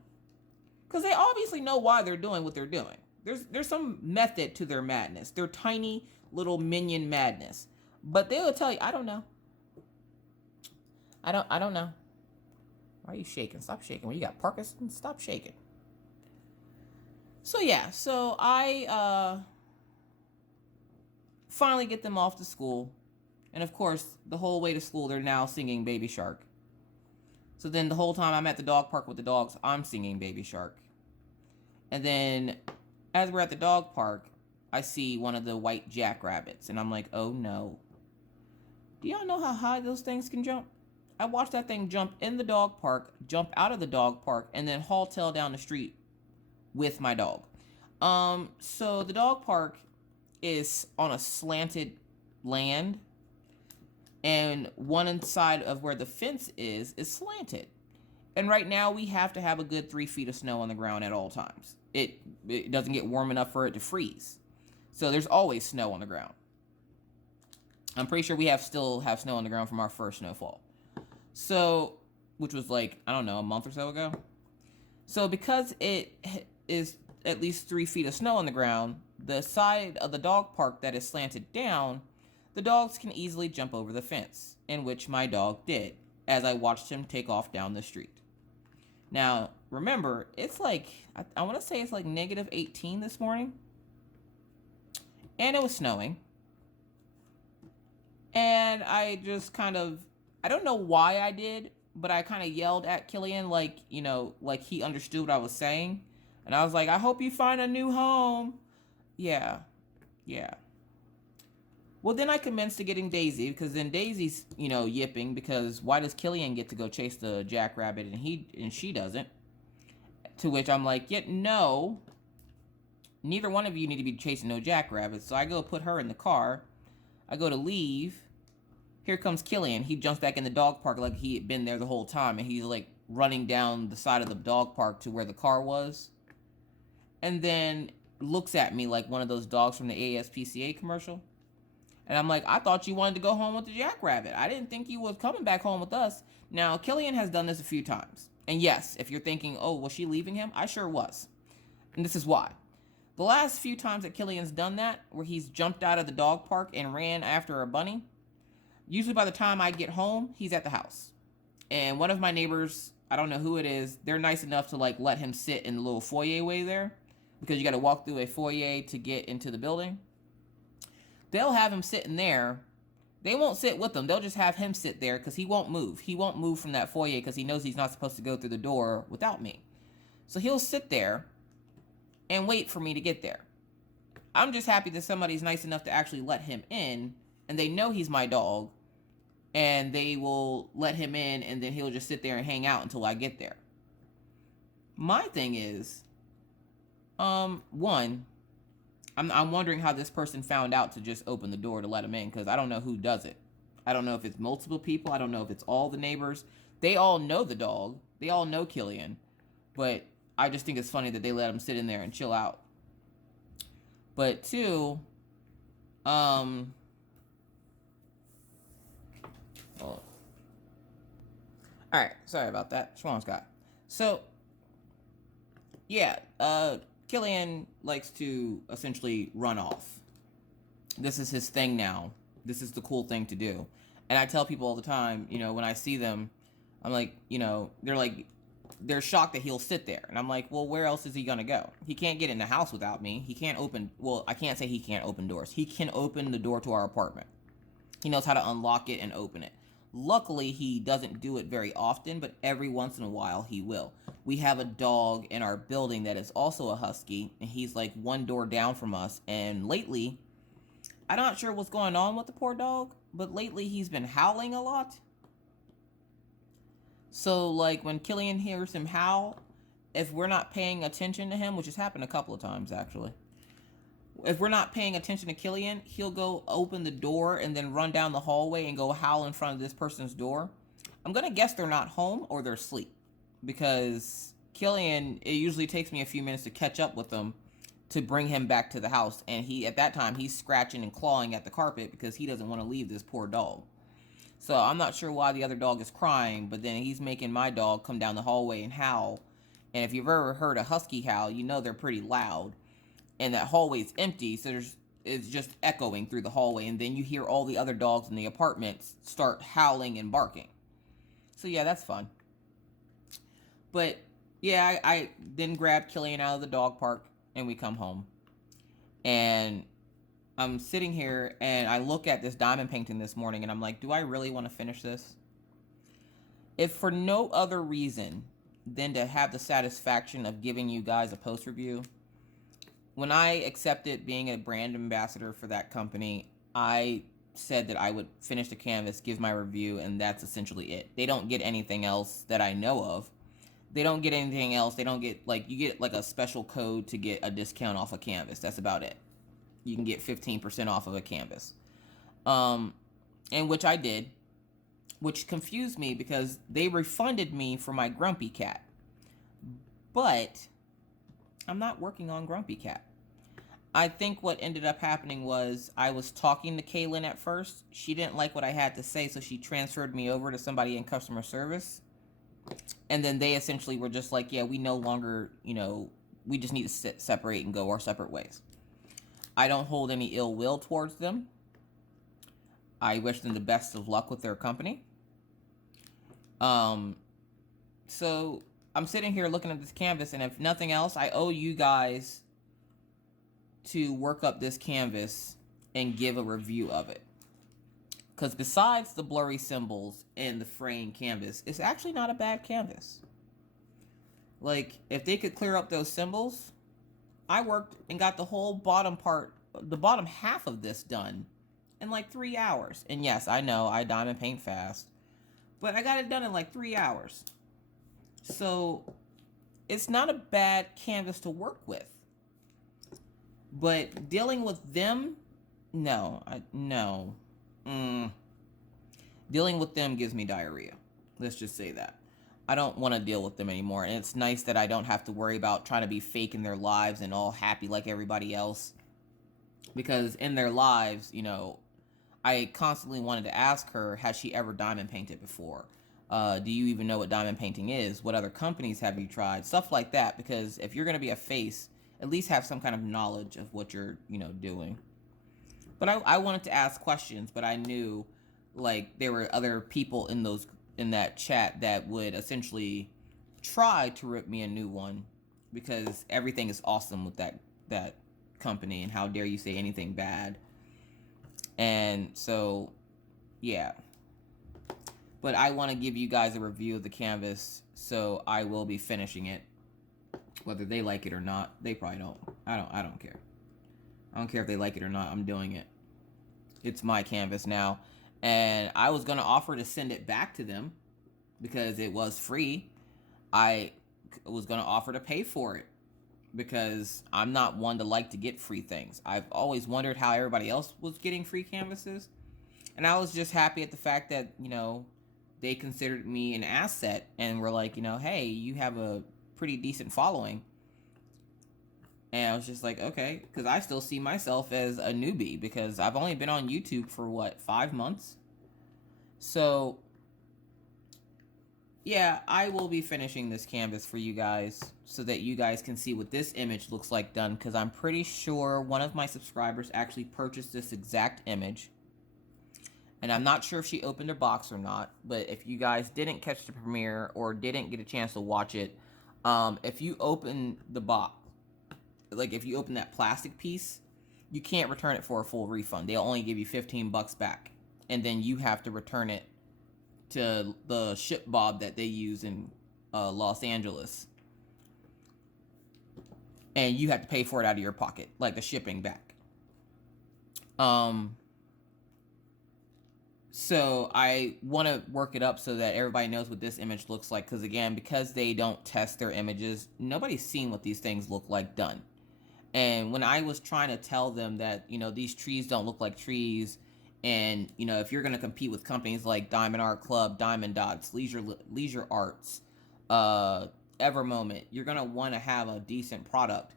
Because they obviously know why they're doing what they're doing. There's some method to their madness. Their tiny little minion madness. But they will tell you, I don't know. I don't know. Why are you shaking? Stop shaking. When you got Parkinson's, stop shaking. So yeah, so I finally get them off to school. And of course, the whole way to school, they're now singing Baby Shark. So then the whole time I'm at the dog park with the dogs, I'm singing Baby Shark. And then as we're at the dog park, I see one of the white jackrabbits. And I'm like, oh no. Do y'all know how high those things can jump? I watched that thing jump in the dog park, jump out of the dog park, and then haul tail down the street with my dog. So the dog park is on a slanted land. And one side of where the fence is slanted. And right now we have to have a good 3 feet of snow on the ground at all times. It doesn't get warm enough for it to freeze. So there's always snow on the ground. I'm pretty sure we still have snow on the ground from our first snowfall. So, which was like, I don't know, a month or so ago. So because it is at least 3 feet of snow on the ground, the side of the dog park that is slanted down, the dogs can easily jump over the fence, in which my dog did, as I watched him take off down the street. Now, remember, it's like, I want to say it's like -18 this morning. And it was snowing. And I just I don't know why I did, but I kind of yelled at Killian like he understood what I was saying. And I was like, I hope you find a new home. Yeah. Well, then I commenced to getting Daisy, because then Daisy's, yipping, because why does Killian get to go chase the jackrabbit and she doesn't? To which I'm like, no, neither one of you need to be chasing no jackrabbits. So I go put her in the car. I go to leave. Here comes Killian. He jumps back in the dog park like he had been there the whole time, and he's like running down the side of the dog park to where the car was. And then looks at me like one of those dogs from the ASPCA commercial. And I'm like, I thought you wanted to go home with the jackrabbit. I didn't think you was coming back home with us. Now, Killian has done this a few times. And yes, if you're thinking, oh, was she leaving him? I sure was. And this is why. The last few times that Killian's done that, where he's jumped out of the dog park and ran after a bunny, usually by the time I get home, he's at the house. And one of my neighbors, I don't know who it is, they're nice enough to like let him sit in the little foyer way there, because you got to walk through a foyer to get into the building. They'll have him sitting there. They won't sit with him. They'll just have him sit there because he won't move. He won't move from that foyer because he knows he's not supposed to go through the door without me. So he'll sit there and wait for me to get there. I'm just happy that somebody's nice enough to actually let him in, and they know he's my dog, and they will let him in, and then he'll just sit there and hang out until I get there. My thing is, one, I'm wondering how this person found out to just open the door to let him in, because I don't know who does it. I don't know if it's multiple people. I don't know if it's all the neighbors. They all know the dog. They all know Killian. But I just think it's funny that they let him sit in there and chill out. But two, oh. Alright, sorry about that. Schwanscott. So, yeah, Killian likes to essentially run off. This is his thing now. This is the cool thing to do. And I tell people all the time, you know, when I see them, I'm like, you know, they're shocked that he'll sit there. And I'm like, well, where else is he going to go? He can't get in the house without me. He can't open, well, I can't say he can't open doors. He can open the door to our apartment. He knows how to unlock it and open it. Luckily, he doesn't do it very often, but every once in a while he will. We have a dog in our building that is also a husky, and he's like one door down from us. And lately, I'm not sure what's going on with the poor dog, but lately he's been howling a lot. So, like, when Killian hears him howl, if we're not paying attention to him, which has happened a couple of times, actually, if we're not paying attention to Killian, he'll go open the door and then run down the hallway and go howl in front of this person's door. I'm going to guess they're not home or they're asleep, because Killian, it usually takes me a few minutes to catch up with him to bring him back to the house. And at that time, he's scratching and clawing at the carpet because he doesn't want to leave this poor dog. So I'm not sure why the other dog is crying, but then he's making my dog come down the hallway and howl. And if you've ever heard a husky howl, you know they're pretty loud. And that hallway's empty, so it's just echoing through the hallway. And then you hear all the other dogs in the apartments start howling and barking. So yeah, that's fun. But yeah, I then grab Killian out of the dog park and we come home. And I'm sitting here and I look at this diamond painting this morning and I'm like, do I really want to finish this? If for no other reason than to have the satisfaction of giving you guys a post review, when I accepted being a brand ambassador for that company, I said that I would finish the canvas, give my review, and that's essentially it. They don't get anything else that I know of. They don't get anything else. They don't get, like, you get like a special code to get a discount off a canvas. That's about it. You can get 15% off of a canvas. And which I did, which confused me because they refunded me for my Grumpy Cat. But I'm not working on Grumpy Cat. I think what ended up happening was I was talking to Kaylin at first. She didn't like what I had to say, so she transferred me over to somebody in customer service. And then they essentially were just like, yeah, we no longer, you know, we just need to separate and go our separate ways. I don't hold any ill will towards them. I wish them the best of luck with their company. So I'm sitting here looking at this canvas, and if nothing else, I owe you guys to work up this canvas and give a review of it. Because besides the blurry symbols and the fraying canvas, it's actually not a bad canvas. Like, if they could clear up those symbols, I worked and got the whole bottom part, the bottom half of this done in like 3 hours. And yes, I know I diamond paint fast, but I got it done in like 3 hours. So it's not a bad canvas to work with. But dealing with them, no. Dealing with them gives me diarrhea. Let's just say that. I don't want to deal with them anymore. And it's nice that I don't have to worry about trying to be fake in their lives and all happy like everybody else. Because in their lives, you know, I constantly wanted to ask her, has she ever diamond painted before? Do you even know what diamond painting is? What other companies have you tried? Stuff like that, because if you're going to be a face, at least have some kind of knowledge of what you're, doing. But I wanted to ask questions, but I knew like there were other people in that chat that would essentially try to rip me a new one, because everything is awesome with that company, and how dare you say anything bad. And so, yeah. But I want to give you guys a review of the canvas, so I will be finishing it. Whether they like it or not, they probably don't. I don't care. I don't care if they like it or not. I'm doing it. It's my canvas now. And I was going to offer to send it back to them because it was free. I was going to offer to pay for it because I'm not one to like to get free things. I've always wondered how everybody else was getting free canvases. And I was just happy at the fact that, they considered me an asset and were like, hey, you have a pretty decent following. And I was just like, okay, because I still see myself as a newbie because I've only been on YouTube for 5 months. So, yeah, I will be finishing this canvas for you guys so that you guys can see what this image looks like done, because I'm pretty sure one of my subscribers actually purchased this exact image. And I'm not sure if she opened her box or not, but if you guys didn't catch the premiere or didn't get a chance to watch it, if you open the box, like if you open that plastic piece, you can't return it for a full refund. They'll only give you $15 back, and then you have to return it to the ship bob that they use in Los Angeles, and you have to pay for it out of your pocket, like the shipping back. So I want to work it up so that everybody knows what this image looks like, because again, because they don't test their images, nobody's seen what these things look like done. And when I was trying to tell them that, these trees don't look like trees, and, if you're going to compete with companies like Diamond Art Club, Diamond Dots, Leisure Arts, Ever Moment, you're going to want to have a decent product.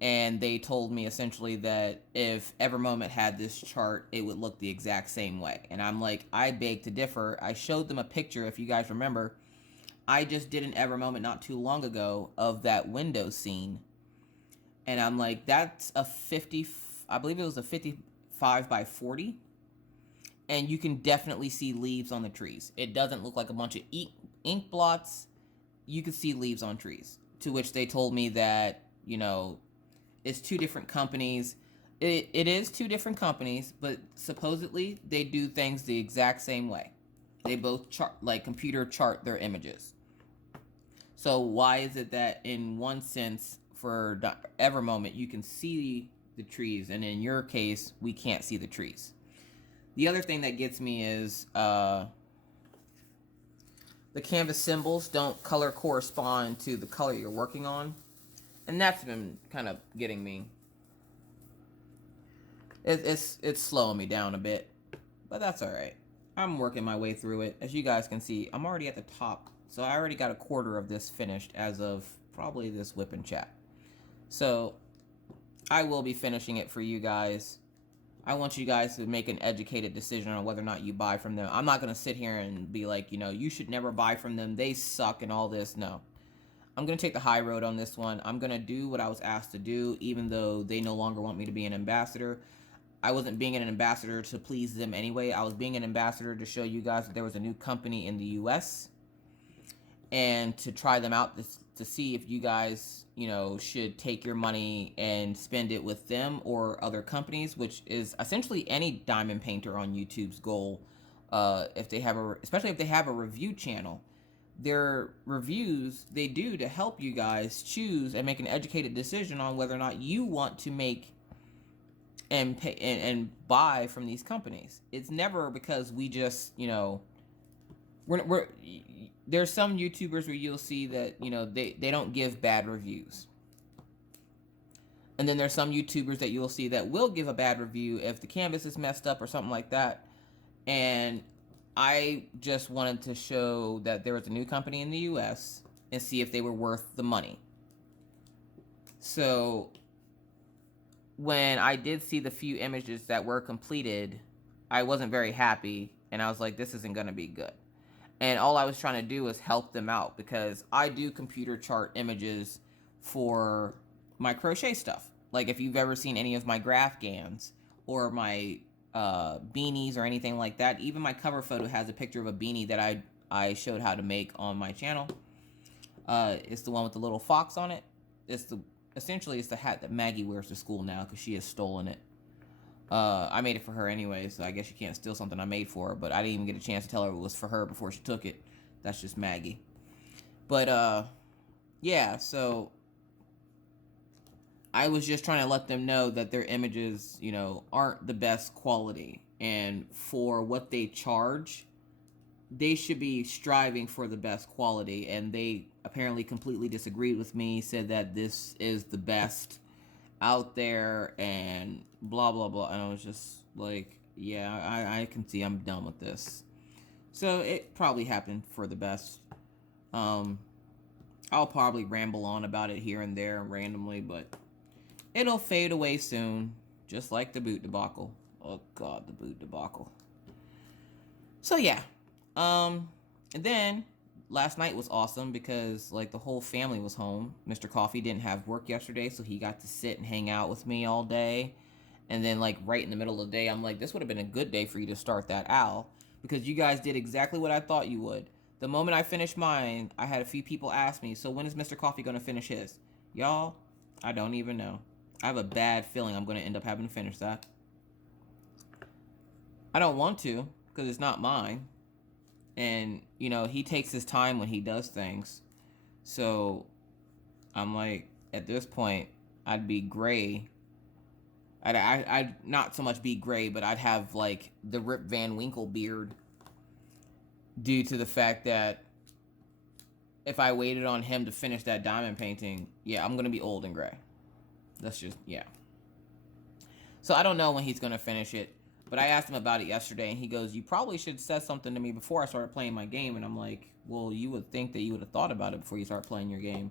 And they told me essentially that if Ever Moment had this chart, it would look the exact same way. And I'm like, I beg to differ. I showed them a picture, if you guys remember. I just did an Ever Moment not too long ago of that window scene. And I'm like, that's a 50, I believe it was a 55 by 40. And you can definitely see leaves on the trees. It doesn't look like a bunch of ink blots. You can see leaves on trees. To which they told me that, it's two different companies. It is two different companies, but supposedly they do things the exact same way. They both computer chart their images. So why is it that in one sense for Ever Moment you can see the trees, and in your case we can't see the trees? The other thing that gets me is the canvas symbols don't color correspond to the color you're working on. And that's been kind of getting me. It's slowing me down a bit. But that's alright. I'm working my way through it. As you guys can see, I'm already at the top. So I already got a quarter of this finished as of probably this Wip and Chat. So I will be finishing it for you guys. I want you guys to make an educated decision on whether or not you buy from them. I'm not going to sit here and be like, you should never buy from them. They suck and all this. No. I'm going to take the high road on this one. I'm going to do what I was asked to do, even though they no longer want me to be an ambassador. I wasn't being an ambassador to please them anyway. I was being an ambassador to show you guys that there was a new company in the U.S. and to try them out to see if you guys, should take your money and spend it with them or other companies, which is essentially any diamond painter on YouTube's goal. Especially if they have a review channel. Their reviews, they do to help you guys choose and make an educated decision on whether or not you want to make and pay and buy from these companies. It's never because we just, we're there's some YouTubers where you'll see that, they don't give bad reviews. And then there's some YouTubers that you'll see that will give a bad review if the canvas is messed up or something like that. And I just wanted to show that there was a new company in the U.S. and see if they were worth the money. So when I did see the few images that were completed, I wasn't very happy, and I was like, this isn't gonna be good. And all I was trying to do was help them out because I do computer chart images for my crochet stuff. Like if you've ever seen any of my graph gans or my beanies or anything like that, even my cover photo has a picture of a beanie that I showed how to make on my channel. It's the one with the little fox on it. Essentially it's the hat that Maggie wears to school now because she has stolen it. I made it for her anyway, so I guess you can't steal something I made for her, but I didn't even get a chance to tell her it was for her before she took it. That's just Maggie. But, yeah, so I was just trying to let them know that their images, you know, aren't the best quality. And for what they charge, they should be striving for the best quality. And they apparently completely disagreed with me, said that this is the best out there and blah blah blah, and I was just like, yeah, I can see I'm done with this. So it probably happened for the best. I'll probably ramble on about it here and there randomly, but it'll fade away soon, just like the boot debacle. Oh god, the boot debacle. So yeah, and then last night was awesome because like the whole family was home. Mr. Coffee didn't have work yesterday, so he got to sit and hang out with me all day. And then like right in the middle of the day, I'm like, this would have been a good day for you to start that owl because you guys did exactly what I thought you would. The moment I finished mine, I had a few people ask me, so when is Mr. Coffee going to finish his? Y'all, I don't even know. I have a bad feeling I'm going to end up having to finish that. I don't want to because it's not mine. And, you know, he takes his time when he does things. So, I'm like, at this point, I'd be gray. I'd not so much be gray, but I'd have, like, the Rip Van Winkle beard. Due to the fact that if I waited on him to finish that diamond painting, yeah, I'm going to be old and gray. That's just, yeah. So, I don't know when he's going to finish it. But I asked him about it yesterday, and he goes, you probably should have said something to me before I started playing my game. And I'm like, well, you would think that you would have thought about it before you start playing your game.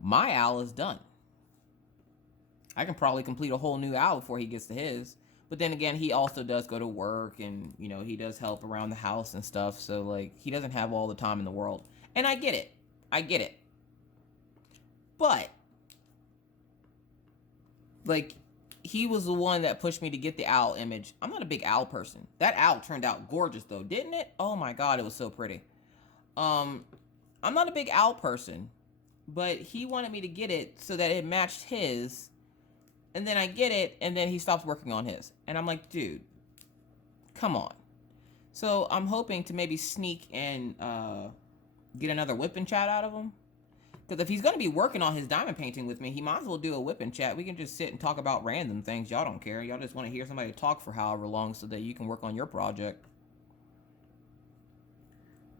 My owl is done. I can probably complete a whole new owl before he gets to his. But then again, he also does go to work, and, you know, he does help around the house and stuff. So, like, he doesn't have all the time in the world. And I get it. I get it. But, like, he was the one that pushed me to get the owl image. I'm not a big owl person. That owl turned out gorgeous, though, didn't it? Oh, my God, it was so pretty. I'm not a big owl person, but he wanted me to get it so that it matched his, and then I get it, and then he stops working on his. And I'm like, dude, come on. So I'm hoping to maybe sneak and get another Wip and Chat out of him. Because if he's going to be working on his diamond painting with me, he might as well do a Wip and Chat. We can just sit and talk about random things. Y'all don't care. Y'all just want to hear somebody talk for however long so that you can work on your project.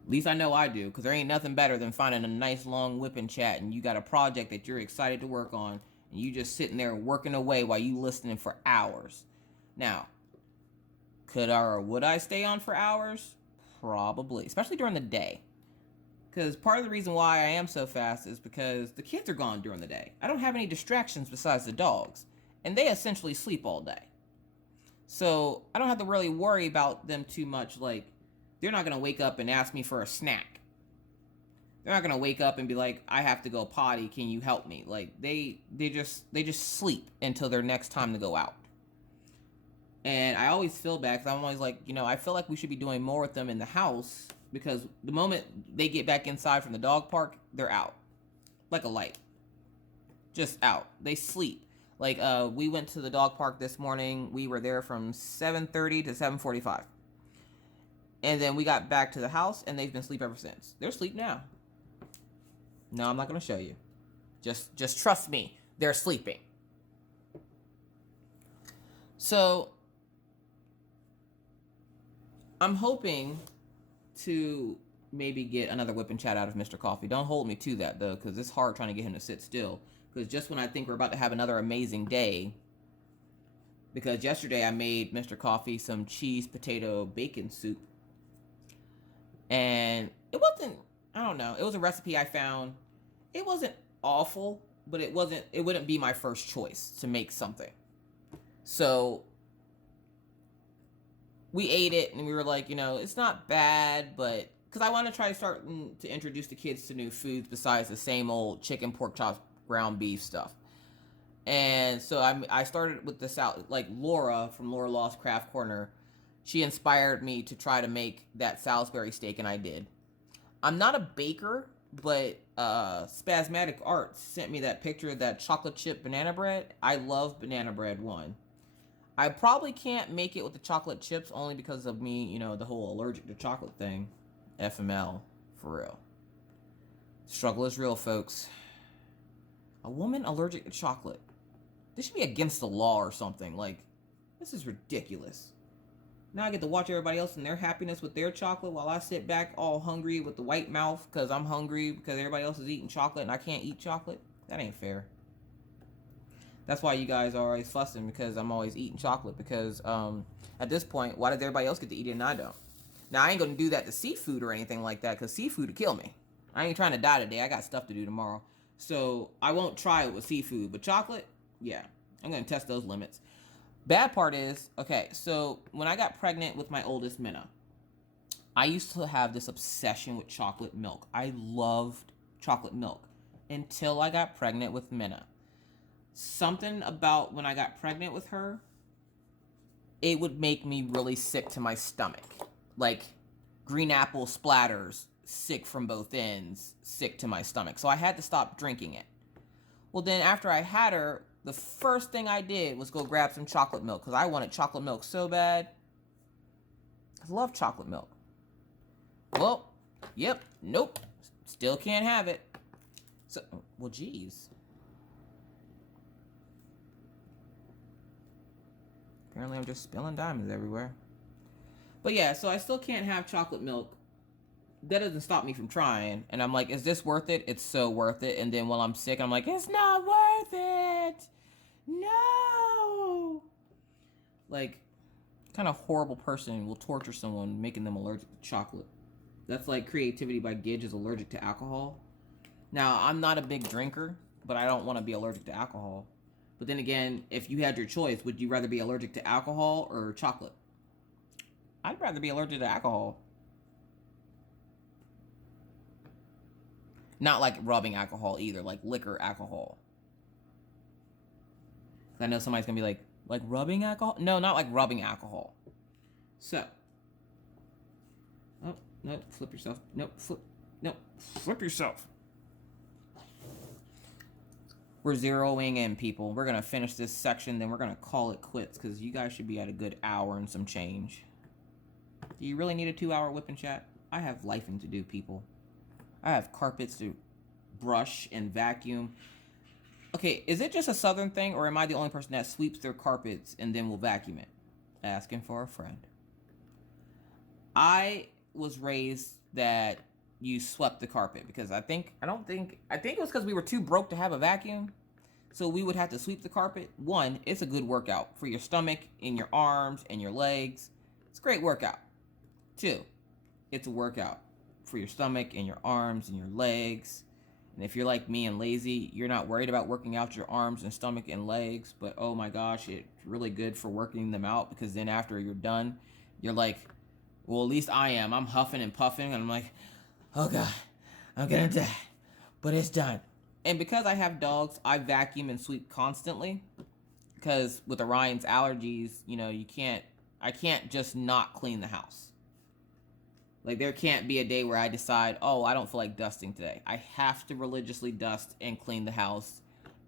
At least I know I do, because there ain't nothing better than finding a nice long Wip and Chat and you got a project that you're excited to work on and you just sitting there working away while you listening for hours. Now, could or would I stay on for hours? Probably, especially during the day. Because part of the reason why I am so fast is because the kids are gone during the day. I don't have any distractions besides the dogs. And they essentially sleep all day. So I don't have to really worry about them too much. Like, they're not going to wake up and ask me for a snack. They're not going to wake up and be like, I have to go potty. Can you help me? Like, they just sleep until their next time to go out. And I always feel bad because I'm always like, you know, I feel like we should be doing more with them in the house. Because the moment they get back inside from the dog park, they're out. Like a light. Just out. They sleep. Like, we went to the dog park this morning. We were there from 7:30 to 7:45. And then we got back to the house, and they've been asleep ever since. They're asleep now. No, I'm not going to show you. Just trust me. They're sleeping. So, I'm hoping to maybe get another Whip and Chat out of Mr. Coffee. Don't hold me to that, though, because it's hard trying to get him to sit still. Because just when I think we're about to have another amazing day, because yesterday I made Mr. Coffee some cheese, potato, bacon soup. And it wasn't, I don't know, it was a recipe I found. It wasn't awful, but it wouldn't be my first choice to make something. So we ate it and we were like, it's not bad, but because I want to try to start to introduce the kids to new foods besides the same old chicken, pork chops, ground beef stuff. And so I started with this out, like Laura from Laura Lost Craft Corner. She inspired me to try to make that Salisbury steak, and I did. I'm not a baker, but Spasmatic Arts sent me that picture of that chocolate chip banana bread. I love banana bread, one. I probably can't make it with the chocolate chips only because of me, the whole allergic to chocolate thing. FML, for real. Struggle is real, folks. A woman allergic to chocolate. This should be against the law or something. Like, this is ridiculous. Now I get to watch everybody else and their happiness with their chocolate while I sit back all hungry with the white mouth because I'm hungry because everybody else is eating chocolate and I can't eat chocolate. That ain't fair. That's why you guys are always fussing, because I'm always eating chocolate, because at this point, why does everybody else get to eat it and I don't? Now, I ain't going to do that to seafood or anything like that, because seafood would kill me. I ain't trying to die today. I got stuff to do tomorrow. So I won't try it with seafood. But chocolate, yeah, I'm going to test those limits. Bad part is, okay, so when I got pregnant with my oldest, Minna, I used to have this obsession with chocolate milk. I loved chocolate milk until I got pregnant with Minna. Something about when I got pregnant with her, it would make me really sick to my stomach. Like green apple splatters, sick from both ends, sick to my stomach. So I had to stop drinking it. Well, then after I had her, the first thing I did was go grab some chocolate milk because I wanted chocolate milk so bad. I love chocolate milk. Well, yep, nope, still can't have it. So, well, geez. Apparently I'm just spilling diamonds everywhere. But yeah, so I still can't have chocolate milk. That doesn't stop me from trying. And I'm like, is this worth it? It's so worth it. And then while I'm sick, I'm like, it's not worth it. No. Like, what kind of horrible person will torture someone making them allergic to chocolate? That's like Creativity by Gidge is allergic to alcohol. Now, I'm not a big drinker, but I don't want to be allergic to alcohol. But then again, if you had your choice, would you rather be allergic to alcohol or chocolate? I'd rather be allergic to alcohol. Not like rubbing alcohol either, like liquor alcohol. I know somebody's going to be like rubbing alcohol? No, not like rubbing alcohol. So. Oh, no, flip yourself. No, flip yourself. We're zeroing in, people. We're going to finish this section, then we're going to call it quits, because you guys should be at a good hour and some change. Do you really need a 2-hour Wip and Chat? I have lifing to do, people. I have carpets to brush and vacuum. Okay, is it just a southern thing, or am I the only person that sweeps their carpets and then will vacuum it? Asking for a friend. I was raised that you swept the carpet because I think it was because we were too broke to have a vacuum. So we would have to sweep the carpet. One, it's a good workout for your stomach and your arms and your legs. It's a great workout. Two, it's a workout for your stomach and your arms and your legs. And if you're like me and lazy, you're not worried about working out your arms and stomach and legs, but oh my gosh, it's really good for working them out, because then after you're done, you're like, well, at least I am. I'm huffing and puffing, and I'm like, oh God, I'm gonna die, but it's done. And because I have dogs, I vacuum and sweep constantly, because with Orion's allergies, I can't just not clean the house. Like, there can't be a day where I decide, oh, I don't feel like dusting today. I have to religiously dust and clean the house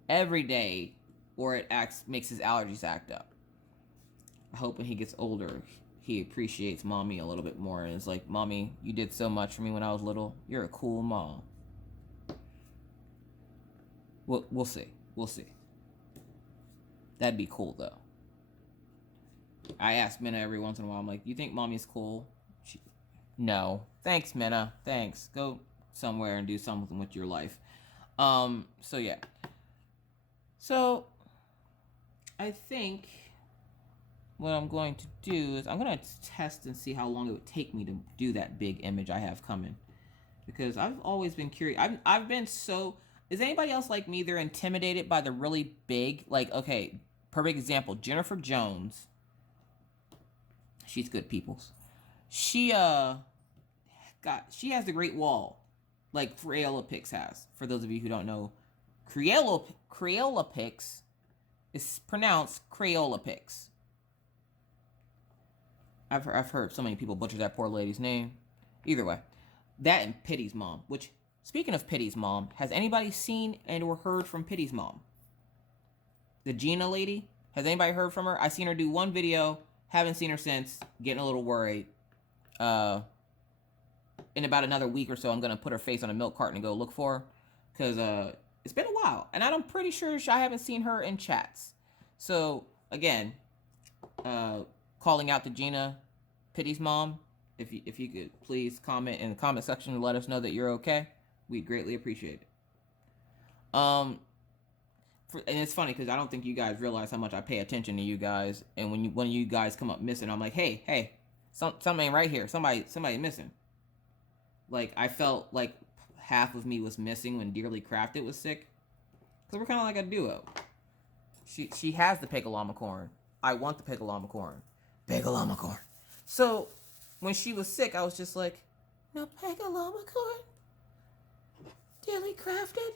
every day, or it makes his allergies act up. I hope when he gets older, he appreciates Mommy a little bit more and is like, Mommy, you did so much for me when I was little. You're a cool mom. We'll see. We'll see. That'd be cool, though. I ask Minna every once in a while, I'm like, you think Mommy's cool? No. Thanks, Minna. Thanks. Go somewhere and do something with your life. So yeah. So I think what I'm going to do is I'm going to test and see how long it would take me to do that big image I have coming. Because I've always been curious. I've been so... Is anybody else like me? They're intimidated by the really big... Like, okay, perfect example. Jennifer Jones She's good peoples. She she has the Great Wall, like Crayola Pix has. For those of you who don't know, Crayola Pix is pronounced Crayola Pix. I've heard so many people butcher that poor lady's name. Either way, that and Pity's mom. Which, speaking of Pity's mom, has anybody seen and or heard from Pity's mom? The Gina lady? Has anybody heard from her? I seen her do one video. Haven't seen her since. Getting a little worried. In about another week or so, I'm gonna put her face on a milk carton and go look for her, because it's been a while, and I'm pretty sure I haven't seen her in chats. So again, calling out to Gina, Pity's mom. If you could please comment in the comment section and let us know that you're okay, we'd greatly appreciate it. And it's funny because I don't think you guys realize how much I pay attention to you guys. And when you guys come up missing, I'm like, hey, something ain't right here. Somebody missing. Like, I felt like half of me was missing when Dearly Crafted was sick, because we're kind of like a duo. She has the Pegalama corn. I want the Pegalama corn. Pegalama corn. So when she was sick, I was just like, no Pegalama corn? Dearly Crafted?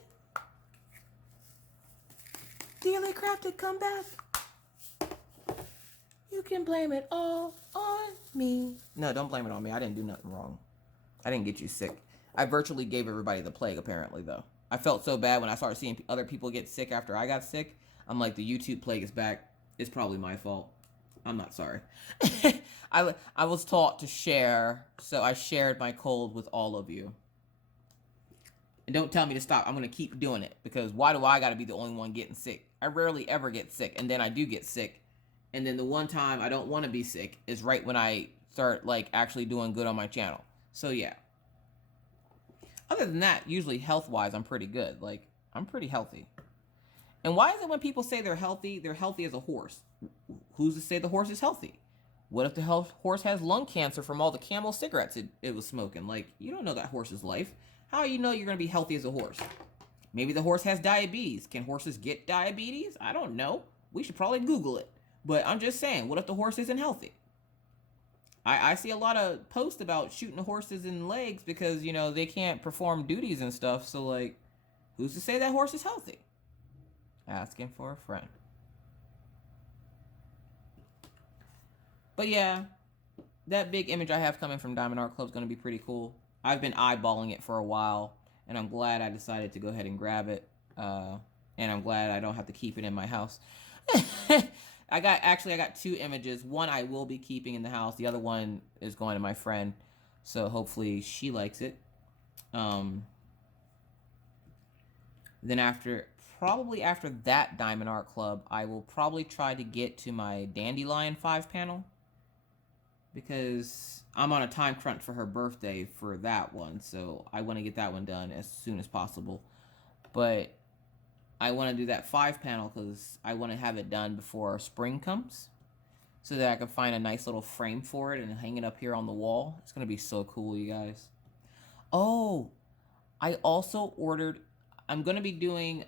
Dearly Crafted, come back. You can blame it all on me. No, don't blame it on me. I didn't do nothing wrong. I didn't get you sick. I virtually gave everybody the plague, apparently, though. I felt so bad when I started seeing other people get sick after I got sick. I'm like, the YouTube plague is back. It's probably my fault. I'm not sorry. I was taught to share, so I shared my cold with all of you. And don't tell me to stop. I'm going to keep doing it, because why do I got to be the only one getting sick? I rarely ever get sick, and then I do get sick. And then the one time I don't want to be sick is right when I start, like, actually doing good on my channel. So, yeah. Other than that, usually health-wise, I'm pretty good. Like, I'm pretty healthy. And why is it when people say they're healthy as a horse? Who's to say the horse is healthy? What if the horse has lung cancer from all the Camel cigarettes it was smoking? Like, you don't know that horse's life. How do you know you're going to be healthy as a horse? Maybe the horse has diabetes. Can horses get diabetes? I don't know. We should probably Google it. But I'm just saying, what if the horse isn't healthy? I see a lot of posts about shooting the horses in the legs because, you know, they can't perform duties and stuff. So, like, who's to say that horse is healthy? Asking for a friend. But yeah, that big image I have coming from Diamond Art Club is going to be pretty cool. I've been eyeballing it for a while, and I'm glad I decided to go ahead and grab it. And I'm glad I don't have to keep it in my house. I got two images. One I will be keeping in the house. The other one is going to my friend. So hopefully she likes it. Then probably after that Diamond Art Club, I will probably try to get to my Dandelion 5 panel, because I'm on a time crunch for her birthday for that one. So I want to get that one done as soon as possible. But I want to do that 5 panel because I want to have it done before spring comes, so that I can find a nice little frame for it and hang it up here on the wall. It's going to be so cool, you guys. Oh, I also ordered... I'm going to be doing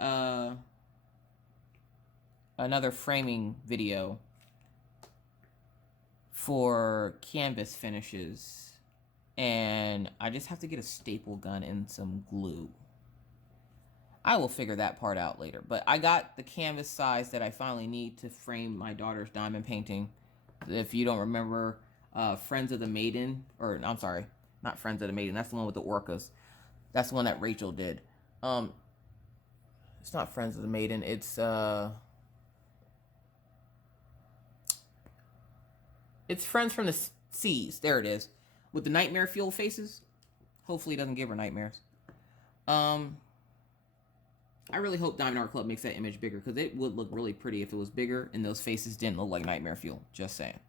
another framing video for canvas finishes. And I just have to get a staple gun and some glue. I will figure that part out later. But I got the canvas size that I finally need to frame my daughter's diamond painting. If you don't remember, Friends of the Maiden, or I'm sorry, not Friends of the Maiden. That's the one with the orcas. That's the one that Rachel did. It's not Friends of the Maiden. It's Friends from the Seas. There it is, with the nightmare fuel faces. Hopefully, it doesn't give her nightmares. I really hope Diamond Art Club makes that image bigger, because it would look really pretty if it was bigger and those faces didn't look like nightmare fuel. Just saying.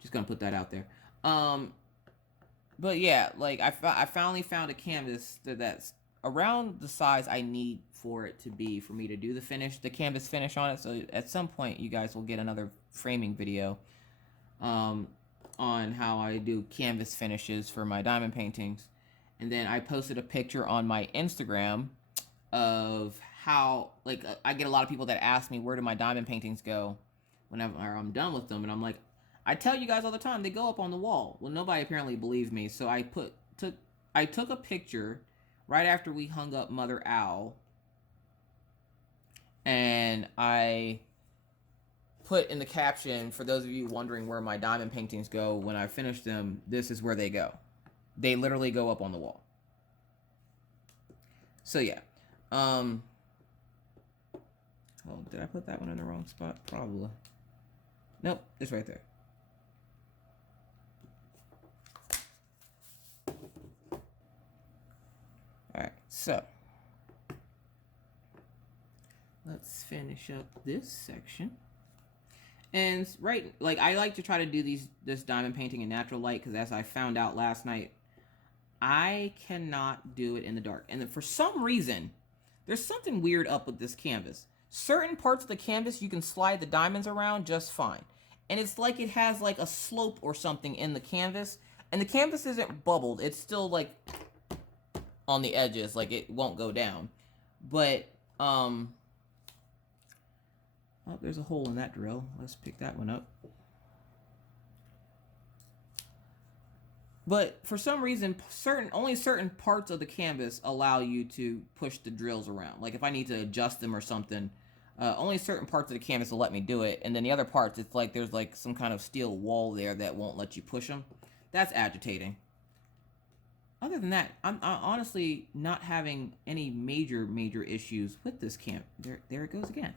Just gonna put that out there. But yeah, like I finally found a canvas that's around the size I need for it to be for me to do the canvas finish on it. So at some point, you guys will get another framing video on how I do canvas finishes for my diamond paintings. And then I posted a picture on my Instagram of how, I get a lot of people that ask me, where do my diamond paintings go whenever I'm done with them? And I'm like, I tell you guys all the time, they go up on the wall. Well, nobody apparently believes me, so I took a picture right after we hung up Mother Owl, and I put in the caption, for those of you wondering where my diamond paintings go when I finish them, this is where they go. They literally go up on the wall. So yeah. Oh, did I put that one in the wrong spot? Probably. Nope, it's right there. Alright, so let's finish up this section. And right, like, I like to try to do this diamond painting in natural light, because as I found out last night, I cannot do it in the dark. And for some reason, there's something weird up with this canvas. Certain parts of the canvas, you can slide the diamonds around just fine. And it's like it has like a slope or something in the canvas. And the canvas isn't bubbled. It's still like on the edges, like it won't go down. But, oh, there's a hole in that drill. Let's pick that one up. But for some reason, only certain parts of the canvas allow you to push the drills around. Like if I need to adjust them or something, only certain parts of the canvas will let me do it. And then the other parts, it's like there's like some kind of steel wall there that won't let you push them. That's agitating. Other than that, I'm honestly not having any major issues with this cam. There it goes again.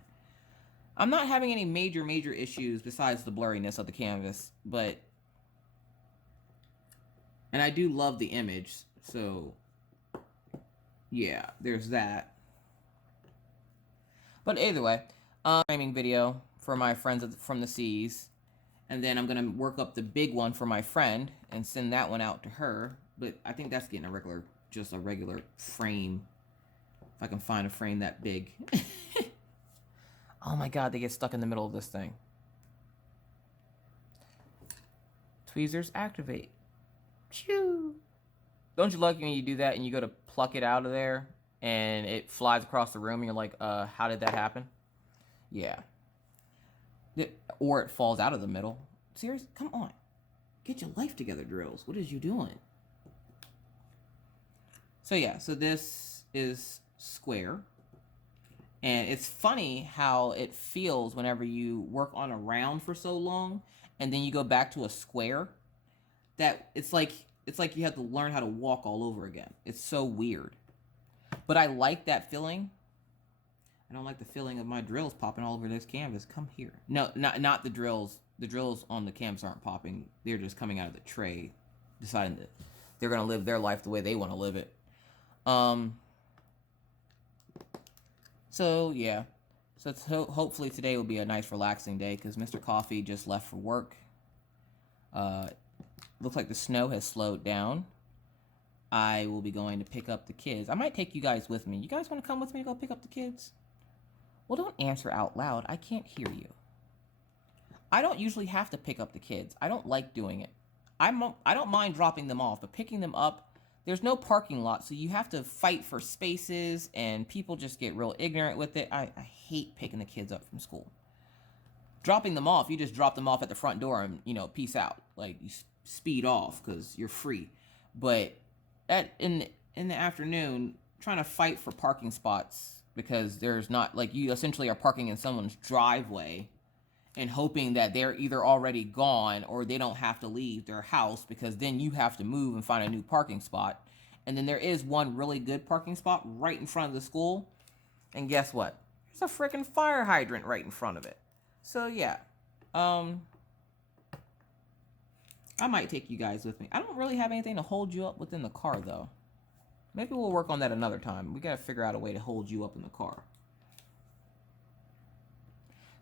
I'm not having any major issues besides the blurriness of the canvas, but... And I do love the image, so... yeah, there's that. But either way, framing video for my friends from the seas. And then I'm going to work up the big one for my friend and send that one out to her. But I think that's getting just a regular frame. If I can find a frame that big. Oh my god, they get stuck in the middle of this thing. Tweezers activate. Choo! Don't you like when you do that and you go to pluck it out of there and it flies across the room and you're like, how did that happen? Yeah. Or it falls out of the middle. Seriously? Come on. Get your life together, drills. What is you doing? So yeah, so this is square. And it's funny how it feels whenever you work on a round for so long and then you go back to a square, that it's like you have to learn how to walk all over again. It's so weird. But I like that feeling. I don't like the feeling of my drills popping all over this canvas. Come here. No, not the drills. The drills on the canvas aren't popping. They're just coming out of the tray, deciding that they're going to live their life the way they want to live it. So, yeah. So hopefully today will be a nice relaxing day because Mr. Coffee just left for work. Looks like the snow has slowed down. I will be going to pick up the kids. I might take you guys with me. You guys want to come with me to go pick up the kids? Well, don't answer out loud. I can't hear you. I don't usually have to pick up the kids. I don't like doing it. I don't mind dropping them off, but picking them up, there's no parking lot, so you have to fight for spaces, and people just get real ignorant with it. I hate picking the kids up from school. Dropping them off, you just drop them off at the front door and, peace out. Like, you speed off because you're free. But in the afternoon, trying to fight for parking spots because there's not, like, you essentially are parking in someone's driveway and hoping that they're either already gone or they don't have to leave their house, because then you have to move and find a new parking spot. And then there is one really good parking spot right in front of the school. And guess what? There's a freaking fire hydrant right in front of it. So yeah. I might take you guys with me. I don't really have anything to hold you up within the car, though. Maybe we'll work on that another time. We gotta figure out a way to hold you up in the car.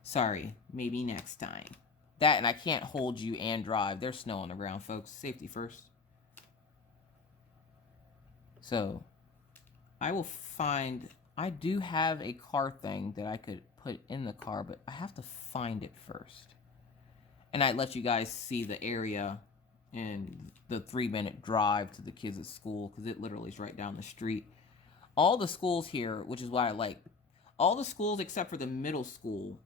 Sorry, maybe next time. That, and I can't hold you and drive. There's snow on the ground, folks. Safety first. So, I do have a car thing that I could put in the car, but I have to find it first. And I'd let you guys see the area and the 3-minute drive to the kids at school, because it literally is right down the street. All the schools here, which is what I like, all the schools except for the middle school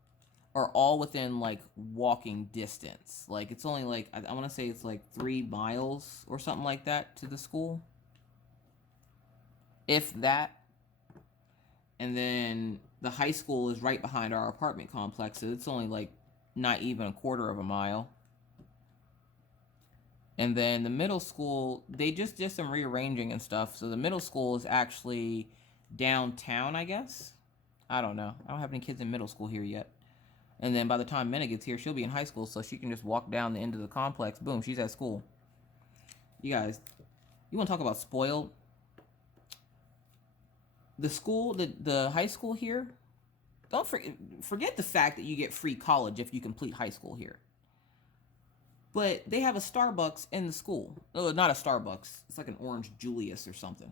are all within like walking distance. Like it's only like I want to say it's like 3 miles or something like that to the school, if that. And then the high school is right behind our apartment complex, so it's only like not even a quarter of a mile. And then the middle school, they just did some rearranging and stuff. So the middle school is actually downtown, I guess. I don't know. I don't have any kids in middle school here yet. And then by the time Minna gets here, she'll be in high school, so she can just walk down the end of the complex. Boom, she's at school. You guys, you want to talk about spoiled? The school, the high school here, don't forget the fact that you get free college if you complete high school here. But they have a Starbucks in the school. Oh, not a Starbucks. It's like an Orange Julius or something.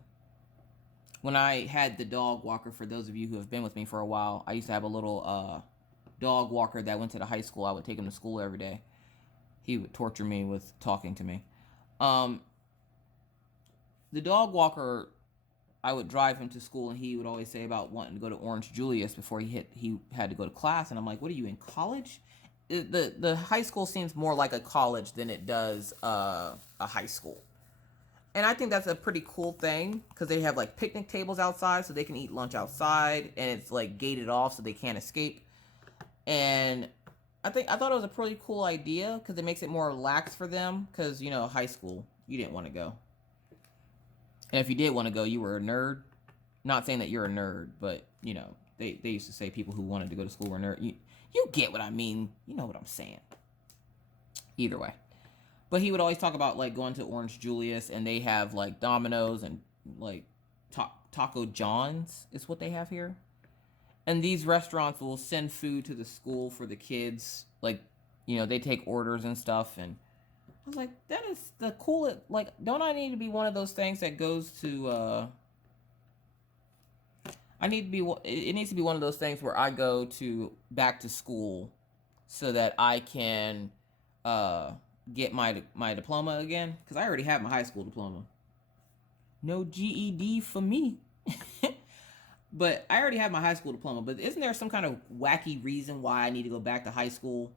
When I had the dog walker, for those of you who have been with me for a while, I used to have a little dog walker that went to the high school. I would take him to school every day. He would torture me with talking to me. The dog walker, I would drive him to school, and he would always say about wanting to go to Orange Julius before he had to go to class. And I'm like, what are you, in college? The high school seems more like a college than it does a high school. And I think that's a pretty cool thing, because they have like picnic tables outside so they can eat lunch outside, and it's like gated off so they can't escape. And I thought it was a pretty cool idea, because it makes it more relaxed for them, because, you know, high school, you didn't want to go. And if you did want to go, you were a nerd. Not saying that you're a nerd, but, you know, they used to say people who wanted to go to school were nerd. You get what I mean. You know what I'm saying. Either way. But he would always talk about, like, going to Orange Julius, and they have, like, Domino's and, like, Taco John's is what they have here. And these restaurants will send food to the school for the kids. Like, you know, they take orders and stuff. And I was like, that is the coolest. Like, don't I need to be one of those things that goes to, it needs to be one of those things where I go to back to school so that I can get my diploma again, because I already have my high school diploma. No GED for me. But I already have my high school diploma. But isn't there some kind of wacky reason why I need to go back to high school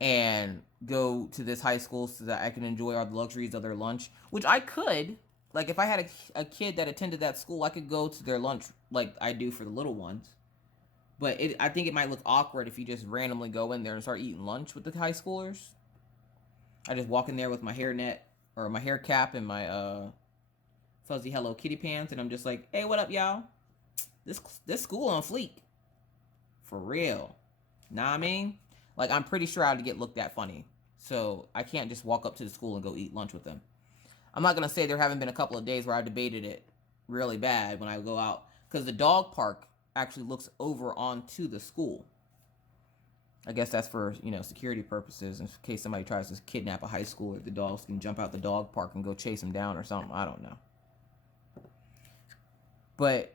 and go to this high school so that I can enjoy all the luxuries of their lunch? Which I could. Like, if I had a kid that attended that school, I could go to their lunch like I do for the little ones. But I think it might look awkward if you just randomly go in there and start eating lunch with the high schoolers. I just walk in there with my hairnet, or my hair cap, and my fuzzy Hello Kitty pants, and I'm just like, hey, what up, y'all? This school on fleek. For real. Nah, I mean? Like, I'm pretty sure I'd get looked at funny. So I can't just walk up to the school and go eat lunch with them. I'm not going to say there haven't been a couple of days where I debated it really bad when I go out. Because the dog park actually looks over onto the school. I guess that's for, you know, security purposes. In case somebody tries to kidnap a high schooler, the dogs can jump out the dog park and go chase him down or something. I don't know. But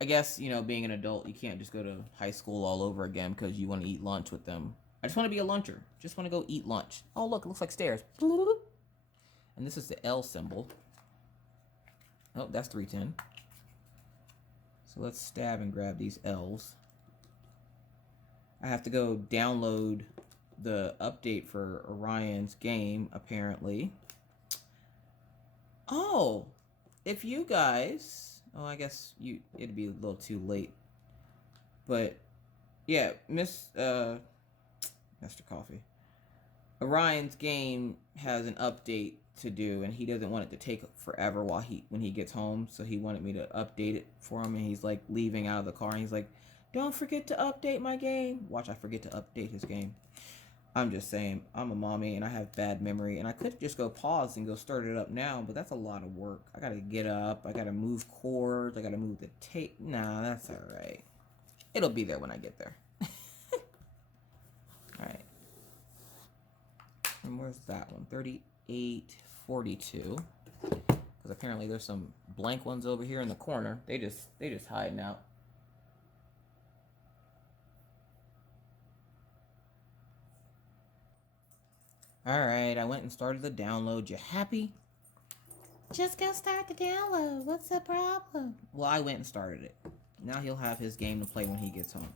I guess, you know, being an adult, you can't just go to high school all over again because you want to eat lunch with them. I just want to be a luncher. Just want to go eat lunch. Oh, look, it looks like stairs. And this is the L symbol. Oh, that's 310. So let's stab and grab these L's. I have to go download the update for Orion's game, apparently. Oh, if you guys... Oh, I guess it'd be a little too late. But, yeah, Mr. Coffee. Orion's game has an update to do, and he doesn't want it to take forever when he gets home, so he wanted me to update it for him, and he's like leaving out of the car, and he's like, don't forget to update my game. Watch, I forget to update his game. I'm just saying, I'm a mommy, and I have bad memory, and I could just go pause and go start it up now, but that's a lot of work. I gotta get up, I gotta move cords, I gotta move the tape. Nah, that's alright. It'll be there when I get there. Alright. And where's that one? 3842. Because apparently there's some blank ones over here in the corner. They just hiding out. Alright, I went and started the download. You happy? Just go start the download. What's the problem? Well, I went and started it. Now he'll have his game to play when he gets home.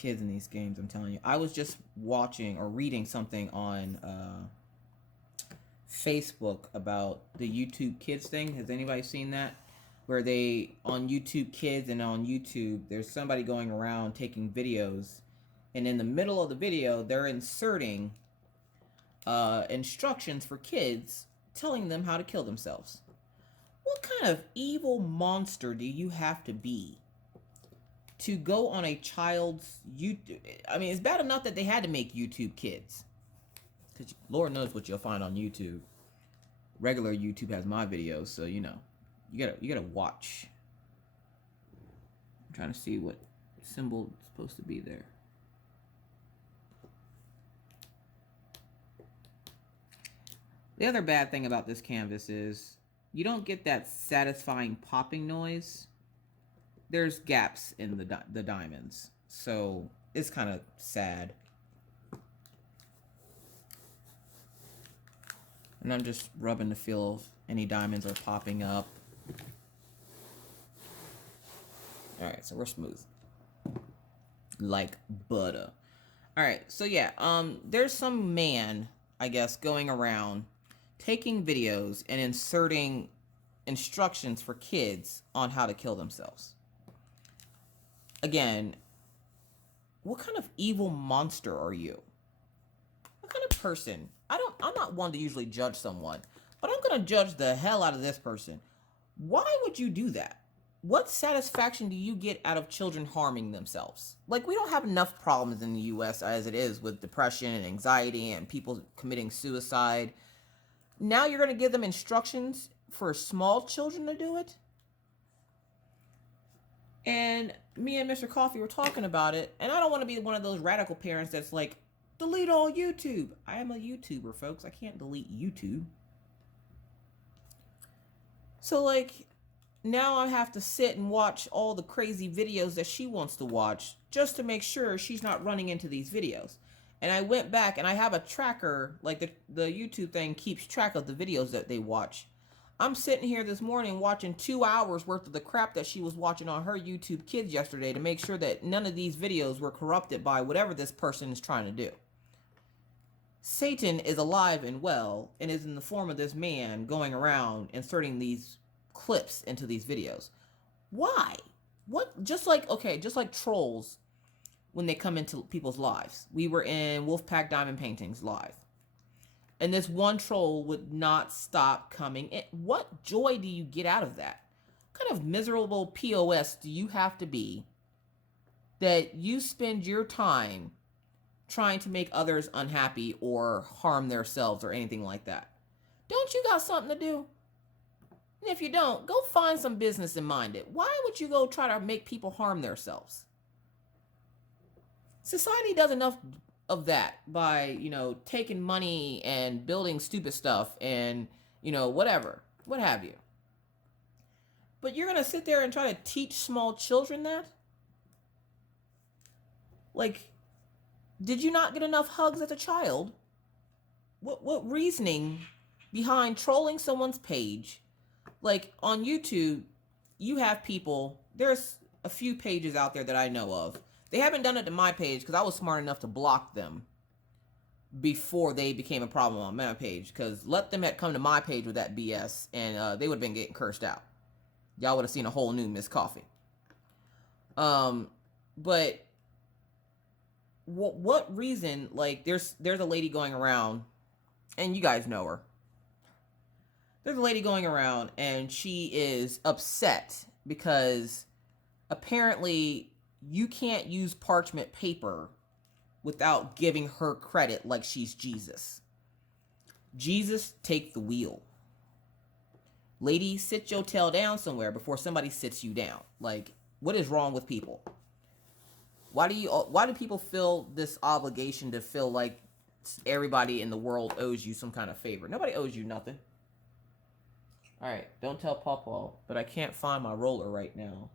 kids in these games, I'm telling you. I was just watching or reading something on Facebook about the YouTube Kids thing. Has anybody seen that? Where they, on YouTube Kids and on YouTube, there's somebody going around taking videos, and in the middle of the video, they're inserting instructions for kids telling them how to kill themselves. What kind of evil monster do you have to be to go on a child's YouTube? I mean, it's bad enough that they had to make YouTube Kids, because Lord knows what you'll find on YouTube. Regular YouTube has my videos, so you know, you gotta watch. I'm trying to see what symbol is supposed to be there. The other bad thing about this canvas is you don't get that satisfying popping noise. There's gaps in the diamonds, so it's kind of sad. And I'm just rubbing to feel if any diamonds are popping up. Alright, so we're smooth. Like butter. Alright, so yeah, there's some man, I guess, going around taking videos and inserting instructions for kids on how to kill themselves. Again, what kind of evil monster are you? What kind of person? I'm not one to usually judge someone, but I'm going to judge the hell out of this person. Why would you do that? What satisfaction do you get out of children harming themselves? Like, we don't have enough problems in the U.S. as it is with depression and anxiety and people committing suicide. Now you're going to give them instructions for small children to do it? And me and Mr. Coffee were talking about it, and I don't want to be one of those radical parents that's like, delete all YouTube. I am a YouTuber, folks. I can't delete YouTube. So, like, now I have to sit and watch all the crazy videos that she wants to watch just to make sure she's not running into these videos. And I went back and I have a tracker, like the YouTube thing keeps track of the videos that they watch. I'm sitting here this morning watching 2 hours worth of the crap that she was watching on her YouTube Kids yesterday to make sure that none of these videos were corrupted by whatever this person is trying to do. Satan is alive and well and is in the form of this man going around inserting these clips into these videos. Why? What? Just like trolls when they come into people's lives. We were in Wolfpack Diamond Paintings live, and this one troll would not stop coming in. What joy do you get out of that? What kind of miserable POS do you have to be that you spend your time trying to make others unhappy or harm themselves or anything like that? Don't you got something to do? And if you don't, go find some business and mind it. Why would you go try to make people harm themselves? Society does enough of that by, taking money and building stupid stuff and, whatever, what have you. But you're going to sit there and try to teach small children that? Like, did you not get enough hugs as a child? What reasoning behind trolling someone's page? Like, on YouTube, you have people, there's a few pages out there that I know of. They haven't done it to my page because I was smart enough to block them before they became a problem on my page. Because let them have come to my page with that BS and they would have been getting cursed out. Y'all would have seen a whole new Miss Coffee. But what reason, like, there's a lady going around, and you guys know her. There's a lady going around, and she is upset because apparently you can't use parchment paper without giving her credit like she's Jesus. Jesus, take the wheel. Lady, sit your tail down somewhere before somebody sits you down. Like, what is wrong with people? Why do people feel this obligation to feel like everybody in the world owes you some kind of favor? Nobody owes you nothing. All right, don't tell Pawpaw, but I can't find my roller right now,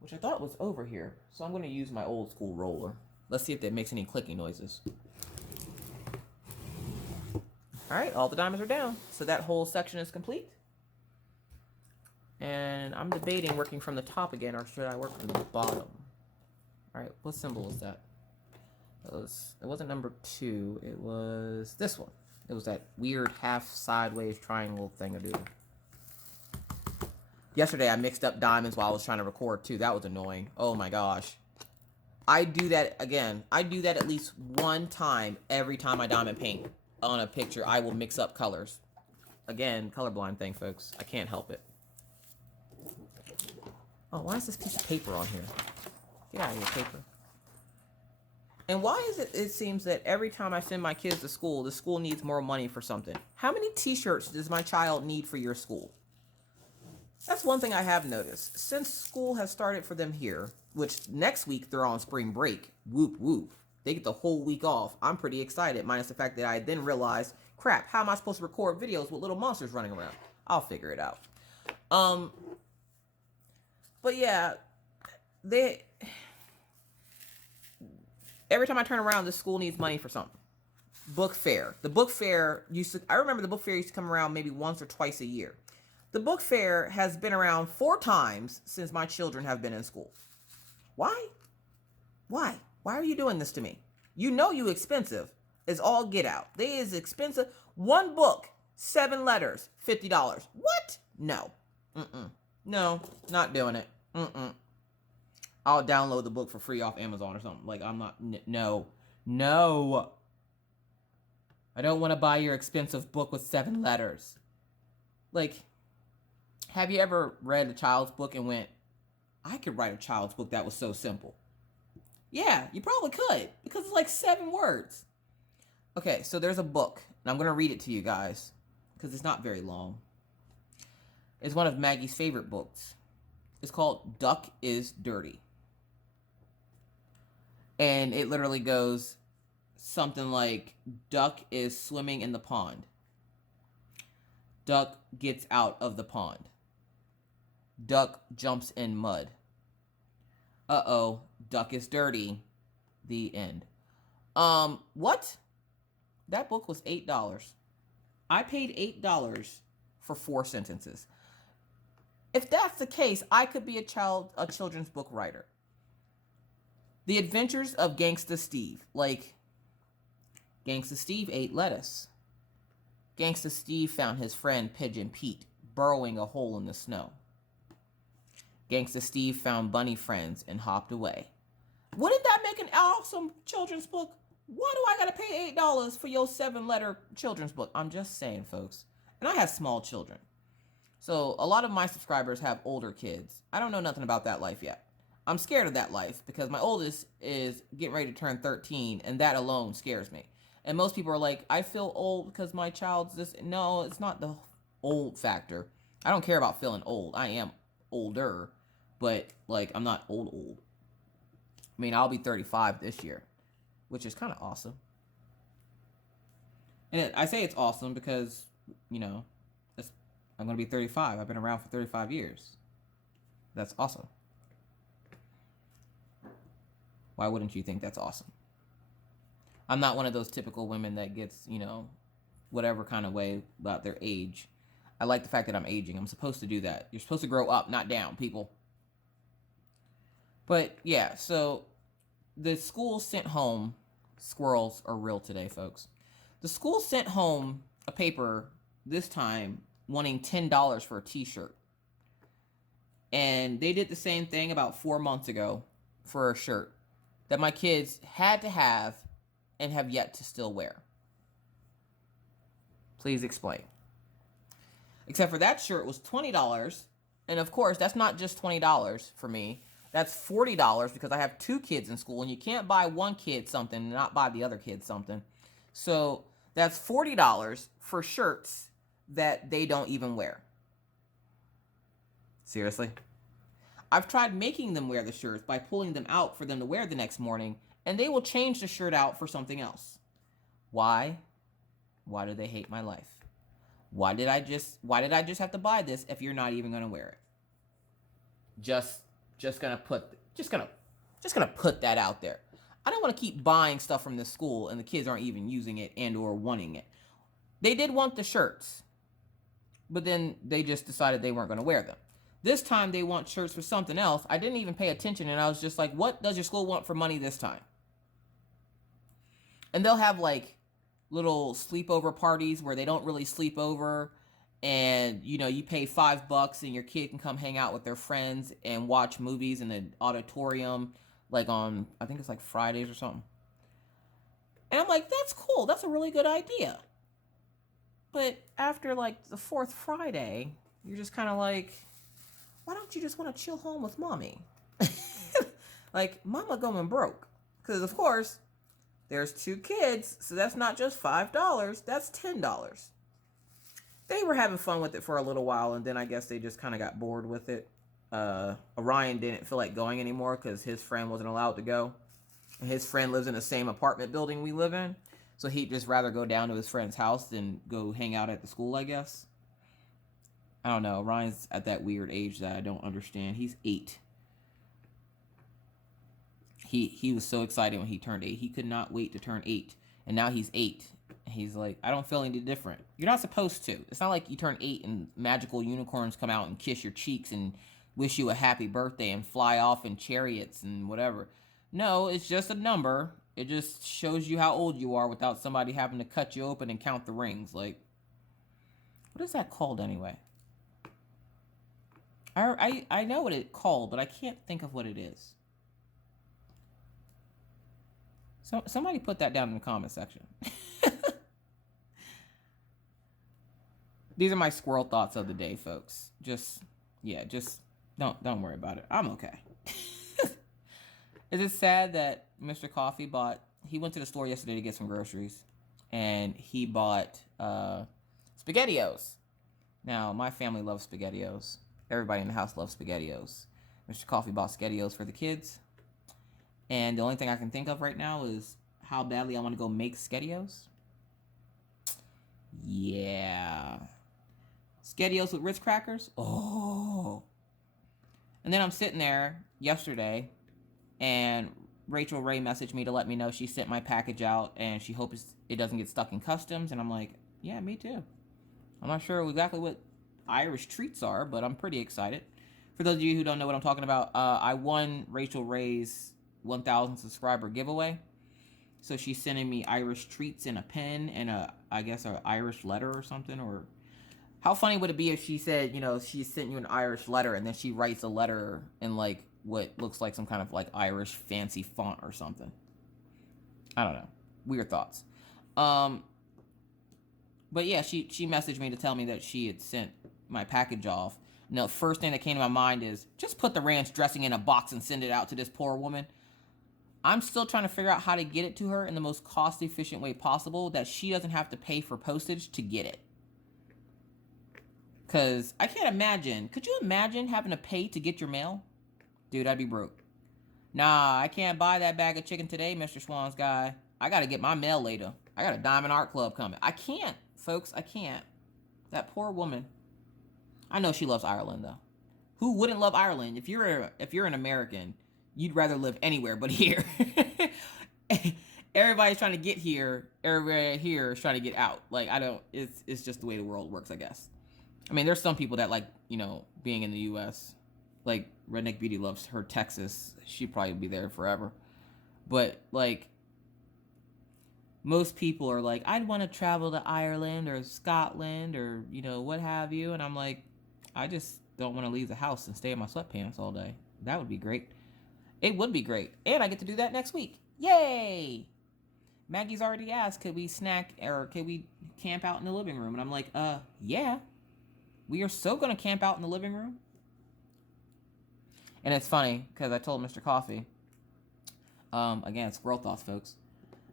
which I thought was over here. So I'm going to use my old school roller. Let's see if that makes any clicking noises. All right, all the diamonds are down. So that whole section is complete. And I'm debating working from the top again, or should I work from the bottom? All right, what symbol was that? It wasn't number 2. It was this one. It was that weird half sideways triangle thing to do. Yesterday I mixed up diamonds while I was trying to record too. That was annoying. Oh my gosh. I do that again. I do that at least one time every time I diamond paint on a picture. I will mix up colors. Again, colorblind thing, folks. I can't help it. Oh, why is this piece of paper on here? Get out of here, paper. And why is it, it seems that every time I send my kids to school, the school needs more money for something? How many t-shirts does my child need for your school? That's one thing I have noticed. Since school has started for them here, which next week they're on spring break, whoop whoop. They get the whole week off. I'm pretty excited, minus the fact that I then realized, crap, how am I supposed to record videos with little monsters running around? I'll figure it out. But yeah, every time I turn around, the school needs money for something. Book fair. The book fair I remember the book fair used to come around maybe once or twice a year. The book fair has been around 4 times since my children have been in school. Why? Why? Why are you doing this to me? You know you expensive. It's all get out. They is expensive. One book, 7 letters, $50. What? No. No, not doing it. I'll download the book for free off Amazon or something. Like, I'm not, no. I don't want to buy your expensive book with 7 letters. Like, have you ever read a child's book and went, I could write a child's book that was so simple? Yeah, you probably could, because it's like 7 words. Okay, so there's a book, and I'm going to read it to you guys, because it's not very long. It's one of Maggie's favorite books. It's called Duck is Dirty. And it literally goes something like, duck is swimming in the pond. Duck gets out of the pond. Duck jumps in mud. Uh-oh, duck is dirty. The end. What? That book was $8. I paid $8 for 4 sentences. If that's the case, I could be a children's book writer. The Adventures of Gangsta Steve. Like, Gangsta Steve ate lettuce. Gangsta Steve found his friend Pigeon Pete burrowing a hole in the snow. Gangsta Steve found bunny friends and hopped away. Wouldn't that make an awesome children's book? Why do I gotta pay $8 for your 7-letter children's book? I'm just saying, folks. And I have small children. So a lot of my subscribers have older kids. I don't know nothing about that life yet. I'm scared of that life because my oldest is getting ready to turn 13, and that alone scares me. And most people are like, I feel old because my child's this. No, it's not the old factor. I don't care about feeling old. I am older, but like, I'm not old. I mean, I'll be 35 this year, which is kind of awesome. And I say it's awesome because, you know, I'm going to be 35. I've been around for 35 years. That's awesome. Why wouldn't you think that's awesome? I'm not one of those typical women that gets, you know, whatever kind of way about their age. I like the fact that I'm aging. I'm supposed to do that. You're supposed to grow up, not down, people. But, yeah, so the school sent home, squirrels are real today, folks. The school sent home a paper this time wanting $10 for a t-shirt. And they did the same thing about 4 months ago for a shirt that my kids had to have and have yet to still wear. Please explain. Except for that shirt was $20. And of course, that's not just $20 for me. That's $40 because I have 2 kids in school, and you can't buy one kid something and not buy the other kid something. So that's $40 for shirts that they don't even wear. Seriously? I've tried making them wear the shirts by pulling them out for them to wear the next morning, and they will change the shirt out for something else. Why? Why do they hate my life? Why did I just have to buy this if you're not even going to wear it? Just gonna put that out there. I don't want to keep buying stuff from this school and the kids aren't even using it and or wanting it. They did want the shirts, but then they just decided they weren't going to wear them. This time they want shirts for something else. I didn't even pay attention, and I was just like, what does your school want for money this time? And they'll have like little sleepover parties where they don't really sleep over, and you pay $5 and your kid can come hang out with their friends and watch movies in the auditorium, like on, I think it's like Fridays or something. And I'm like, that's cool, that's a really good idea. But after like the fourth Friday, you're just kind of like, why don't you just want to chill home with mommy? Like, mama going broke. Because of course there's 2 kids, so that's not just $5, that's $10. They were having fun with it for a little while, and then I guess they just kind of got bored with it. Orion didn't feel like going anymore because his friend wasn't allowed to go. And his friend lives in the same apartment building we live in, so he'd just rather go down to his friend's house than go hang out at the school, I guess. I don't know. Orion's at that weird age that I don't understand. He's 8. He was so excited when he turned 8. He could not wait to turn 8. And now he's 8. And he's like, I don't feel any different. You're not supposed to. It's not like you turn 8 and magical unicorns come out and kiss your cheeks and wish you a happy birthday and fly off in chariots and whatever. No, it's just a number. It just shows you how old you are without somebody having to cut you open and count the rings. Like, what is that called anyway? I know what it's called, but I can't think of what it is. So somebody put that down in the comment section. These are my squirrel thoughts of the day, folks. Just don't worry about it. I'm okay. Is it sad that Mr. Coffee he went to the store yesterday to get some groceries, and he bought SpaghettiOs. Now, my family loves SpaghettiOs. Everybody in the house loves SpaghettiOs. Mr. Coffee bought SpaghettiOs for the kids. And the only thing I can think of right now is how badly I want to go make SpaghettiOs. Yeah. SpaghettiOs with Ritz crackers? Oh. And then I'm sitting there yesterday, and Rachel Ray messaged me to let me know she sent my package out, and she hopes it doesn't get stuck in customs. And I'm like, yeah, me too. I'm not sure exactly what Irish treats are, but I'm pretty excited. For those of you who don't know what I'm talking about, I won Rachel Ray's 1,000 subscriber giveaway. So she's sending me Irish treats in a pen and I guess an Irish letter or something. Or how funny would it be if she said, she sent you an Irish letter and then she writes a letter in like what looks like some kind of like Irish fancy font or something. I don't know. Weird thoughts. But yeah, she messaged me to tell me that she had sent my package off. No, first thing that came to my mind is just put the ranch dressing in a box and send it out to this poor woman. I'm still trying to figure out how to get it to her in the most cost-efficient way possible that she doesn't have to pay for postage to get it. Because I can't imagine. Could you imagine having to pay to get your mail? Dude, I'd be broke. Nah, I can't buy that bag of chicken today, Mr. Swan's guy. I got to get my mail later. I got a Diamond Art Club coming. I can't, folks. I can't. That poor woman. I know she loves Ireland, though. Who wouldn't love Ireland? If you're an American, you'd rather live anywhere but here. Everybody's trying to get here. Everybody here is trying to get out. Like, it's just the way the world works, I guess. I mean, there's some people that like, being in the U.S. Like, Redneck Beauty loves her Texas. She'd probably be there forever. But, like, most people are like, I'd want to travel to Ireland or Scotland or, what have you. And I'm like, I just don't want to leave the house and stay in my sweatpants all day. That would be great. It would be great. And I get to do that next week. Yay! Maggie's already asked, could we snack or could we camp out in the living room? And I'm like, yeah. We are so going to camp out in the living room. And it's funny because I told Mr. Coffee, again, squirrel thoughts, folks.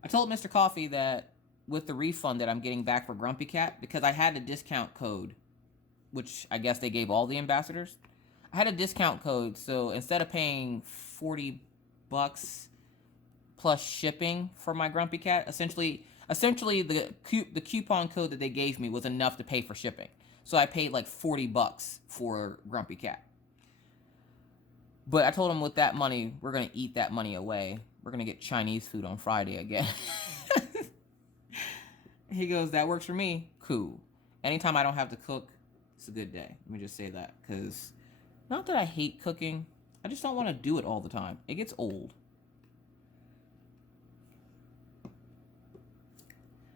I told Mr. Coffee that with the refund that I'm getting back for Grumpy Cat, because I had a discount code, which I guess they gave all the ambassadors. I had a discount code, so instead of paying $40 plus shipping for my Grumpy Cat, essentially the coupon code that they gave me was enough to pay for shipping. So I paid like $40 for Grumpy Cat. But I told him with that money, we're going to eat that money away. We're going to get Chinese food on Friday again. He goes, that works for me. Cool. Anytime I don't have to cook, it's a good day. Let me just say that. Because Not that I hate cooking. I just don't want to do it all the time. It gets old.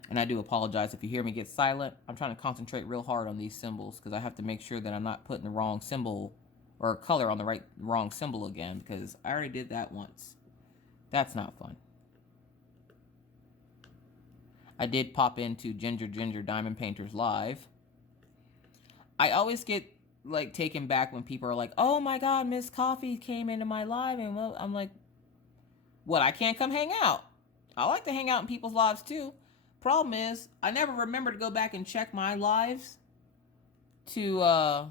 And I do apologize if you hear me get silent. I'm trying to concentrate real hard on these symbols because I have to make sure that I'm not putting the wrong symbol or color on the wrong symbol again, because I already did that once. That's not fun. I did pop into Ginger Diamond Painters Live. I always get like taken back when people are like, "Oh my God, Miss Coffee came into my live," and well, I'm like, "What? I can't come hang out? I like to hang out in people's lives too." Problem is, I never remember to go back and check my lives to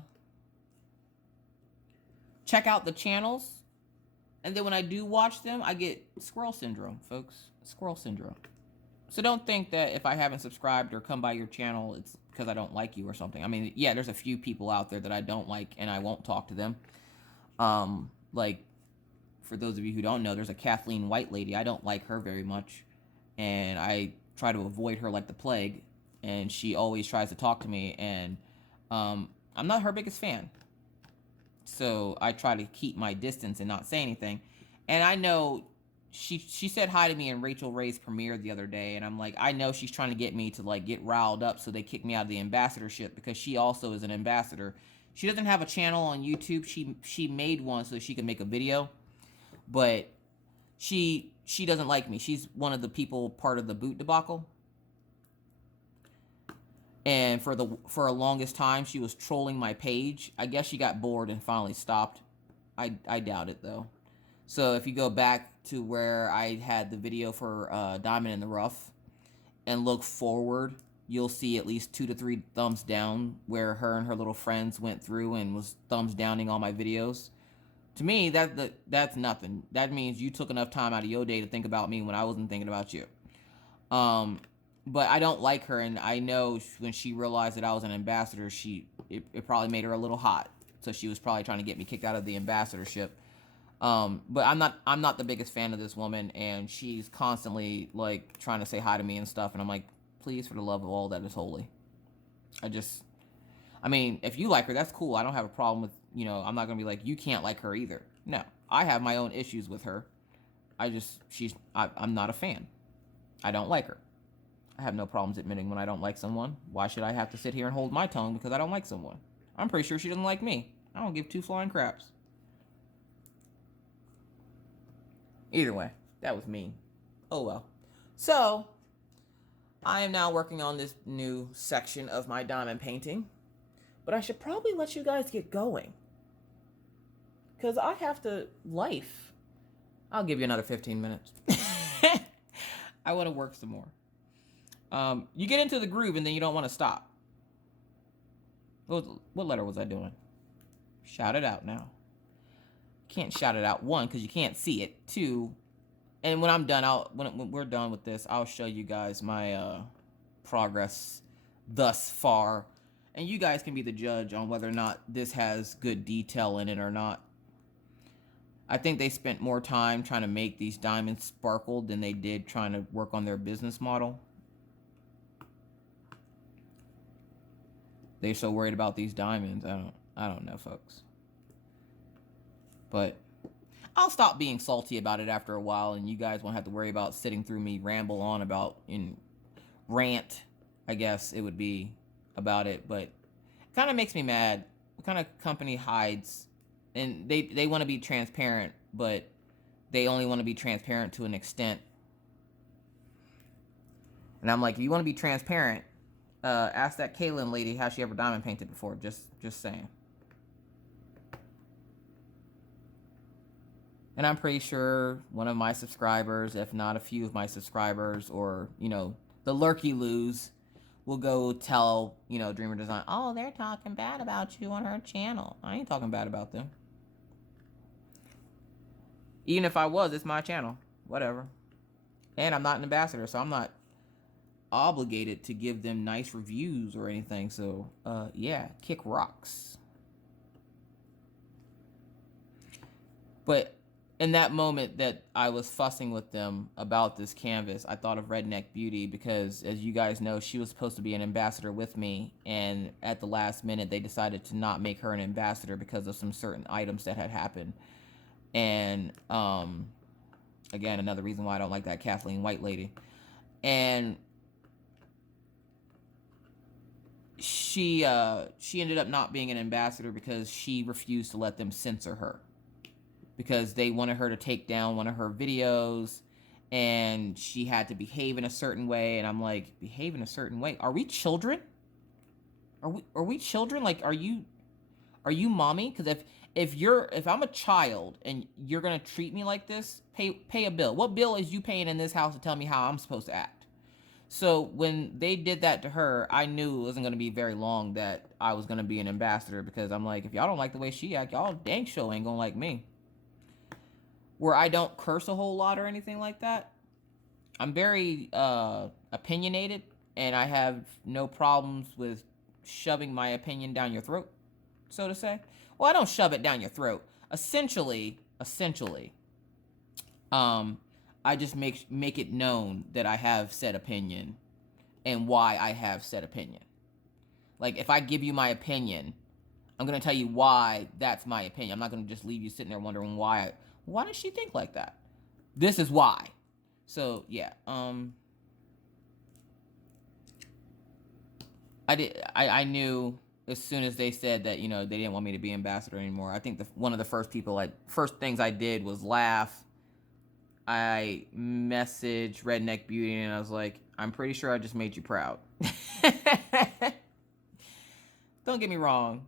check out the channels, and then when I do watch them, I get squirrel syndrome, folks. Squirrel syndrome. So don't think that if I haven't subscribed or come by your channel, it's because I don't like you or something. I mean, yeah, there's a few people out there that I don't like, and I won't talk to them. Like, for those of you who don't know, there's a Kathleen White lady. I don't like her very much, and I try to avoid her like the plague, and she always tries to talk to me, and I'm not her biggest fan. So I try to keep my distance and not say anything. And I know she said hi to me in Rachel Ray's premiere the other day, and I'm like, I know she's trying to get me to like get riled up so they kick me out of the ambassadorship, because she also is an ambassador. She doesn't have a channel on YouTube. She made one so she could make a video, but she doesn't like me. She's one of the people part of the boot debacle. And for a longest time, she was trolling my page. I guess she got bored and finally stopped. I doubt it, though. So if you go back to where I had the video for Diamond in the Rough and look forward, you'll see at least 2 to 3 thumbs down where her and her little friends went through and was thumbs downing all my videos. To me, that's nothing. That means you took enough time out of your day to think about me when I wasn't thinking about you. But I don't like her, and I know when she realized that I was an ambassador, it probably made her a little hot. So she was probably trying to get me kicked out of the ambassadorship. But I'm not the biggest fan of this woman, and she's constantly like trying to say hi to me and stuff, and I'm like, please, for the love of all that is holy. I mean, if you like her, that's cool. I don't have a problem with, I'm not gonna be like, you can't like her either. No, I have my own issues with her. I'm not a fan. I don't like her. I have no problems admitting when I don't like someone. Why should I have to sit here and hold my tongue because I don't like someone? I'm pretty sure she doesn't like me. I don't give 2 flying craps. Either way, that was mean. Oh well. So, I am now working on this new section of my diamond painting. But I should probably let you guys get going, because I have to life. I'll give you another 15 minutes. I want to work some more. You get into the groove and then you don't want to stop. What letter was I doing? Shout it out now. Can't shout it out. 1, because you can't see it. 2, and when I'm done, when we're done with this, I'll show you guys my progress thus far. And you guys can be the judge on whether or not this has good detail in it or not. I think they spent more time trying to make these diamonds sparkle than they did trying to work on their business model. They're so worried about these diamonds. I don't know, folks. But I'll stop being salty about it after a while, and you guys won't have to worry about sitting through me ramble on about rant, I guess it would be, about it. But it kind of makes me mad. What kind of company hides? And they want to be transparent, but they only want to be transparent to an extent. And I'm like, if you want to be transparent, ask that Kaylin lady how she ever diamond painted before. Just saying. And I'm pretty sure one of my subscribers, if not a few of my subscribers, or, the lurky-loos, will go tell, Dreamer Design, oh, they're talking bad about you on her channel. I ain't talking bad about them. Even if I was, it's my channel. Whatever. And I'm not an ambassador, so I'm not obligated to give them nice reviews or anything. So, yeah, kick rocks. But in that moment that I was fussing with them about this canvas, I thought of Redneck Beauty because, as you guys know, she was supposed to be an ambassador with me, and at the last minute, they decided to not make her an ambassador because of some certain items that had happened. And again, another reason why I don't like that Kathleen White lady. And she ended up not being an ambassador because she refused to let them censor her, because they wanted her to take down one of her videos, and she had to behave in a certain way. And I'm like, behave in a certain way? Are we children? Are we children? Like, are you mommy? Because if I'm a child and you're gonna treat me like this, pay a bill. What bill is you paying in this house to tell me how I'm supposed to act? So when they did that to her, I knew it wasn't going to be very long that I was going to be an ambassador, because I'm like, if y'all don't like the way she act, y'all dang sure ain't going to like me. Where I don't curse a whole lot or anything like that. I'm very opinionated, and I have no problems with shoving my opinion down your throat, so to say. Well, I don't shove it down your throat. Essentially, I just make it known that I have said opinion and why I have said opinion. Like, if I give you my opinion, I'm going to tell you why that's my opinion. I'm not going to just leave you sitting there wondering why does she think like that? This is why. So, yeah. I knew as soon as they said that, they didn't want me to be ambassador anymore. I think one of the first things I did was laugh. I messaged Redneck Beauty and I was like, I'm pretty sure I just made you proud. Don't get me wrong.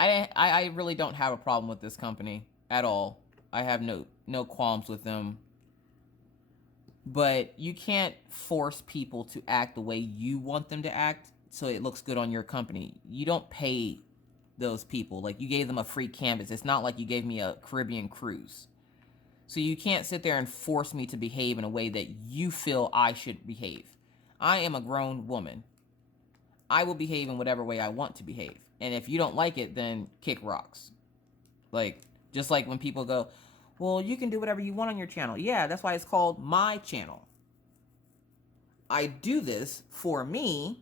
I really don't have a problem with this company at all. I have no qualms with them. But you can't force people to act the way you want them to act so it looks good on your company. You don't pay those people. Like, you gave them a free canvas. It's not like you gave me a Caribbean cruise. So you can't sit there and force me to behave in a way that you feel I should behave. I am a grown woman. I will behave in whatever way I want to behave. And if you don't like it, then kick rocks. Like, just like when people go, well, you can do whatever you want on your channel. Yeah, that's why it's called my channel. I do this for me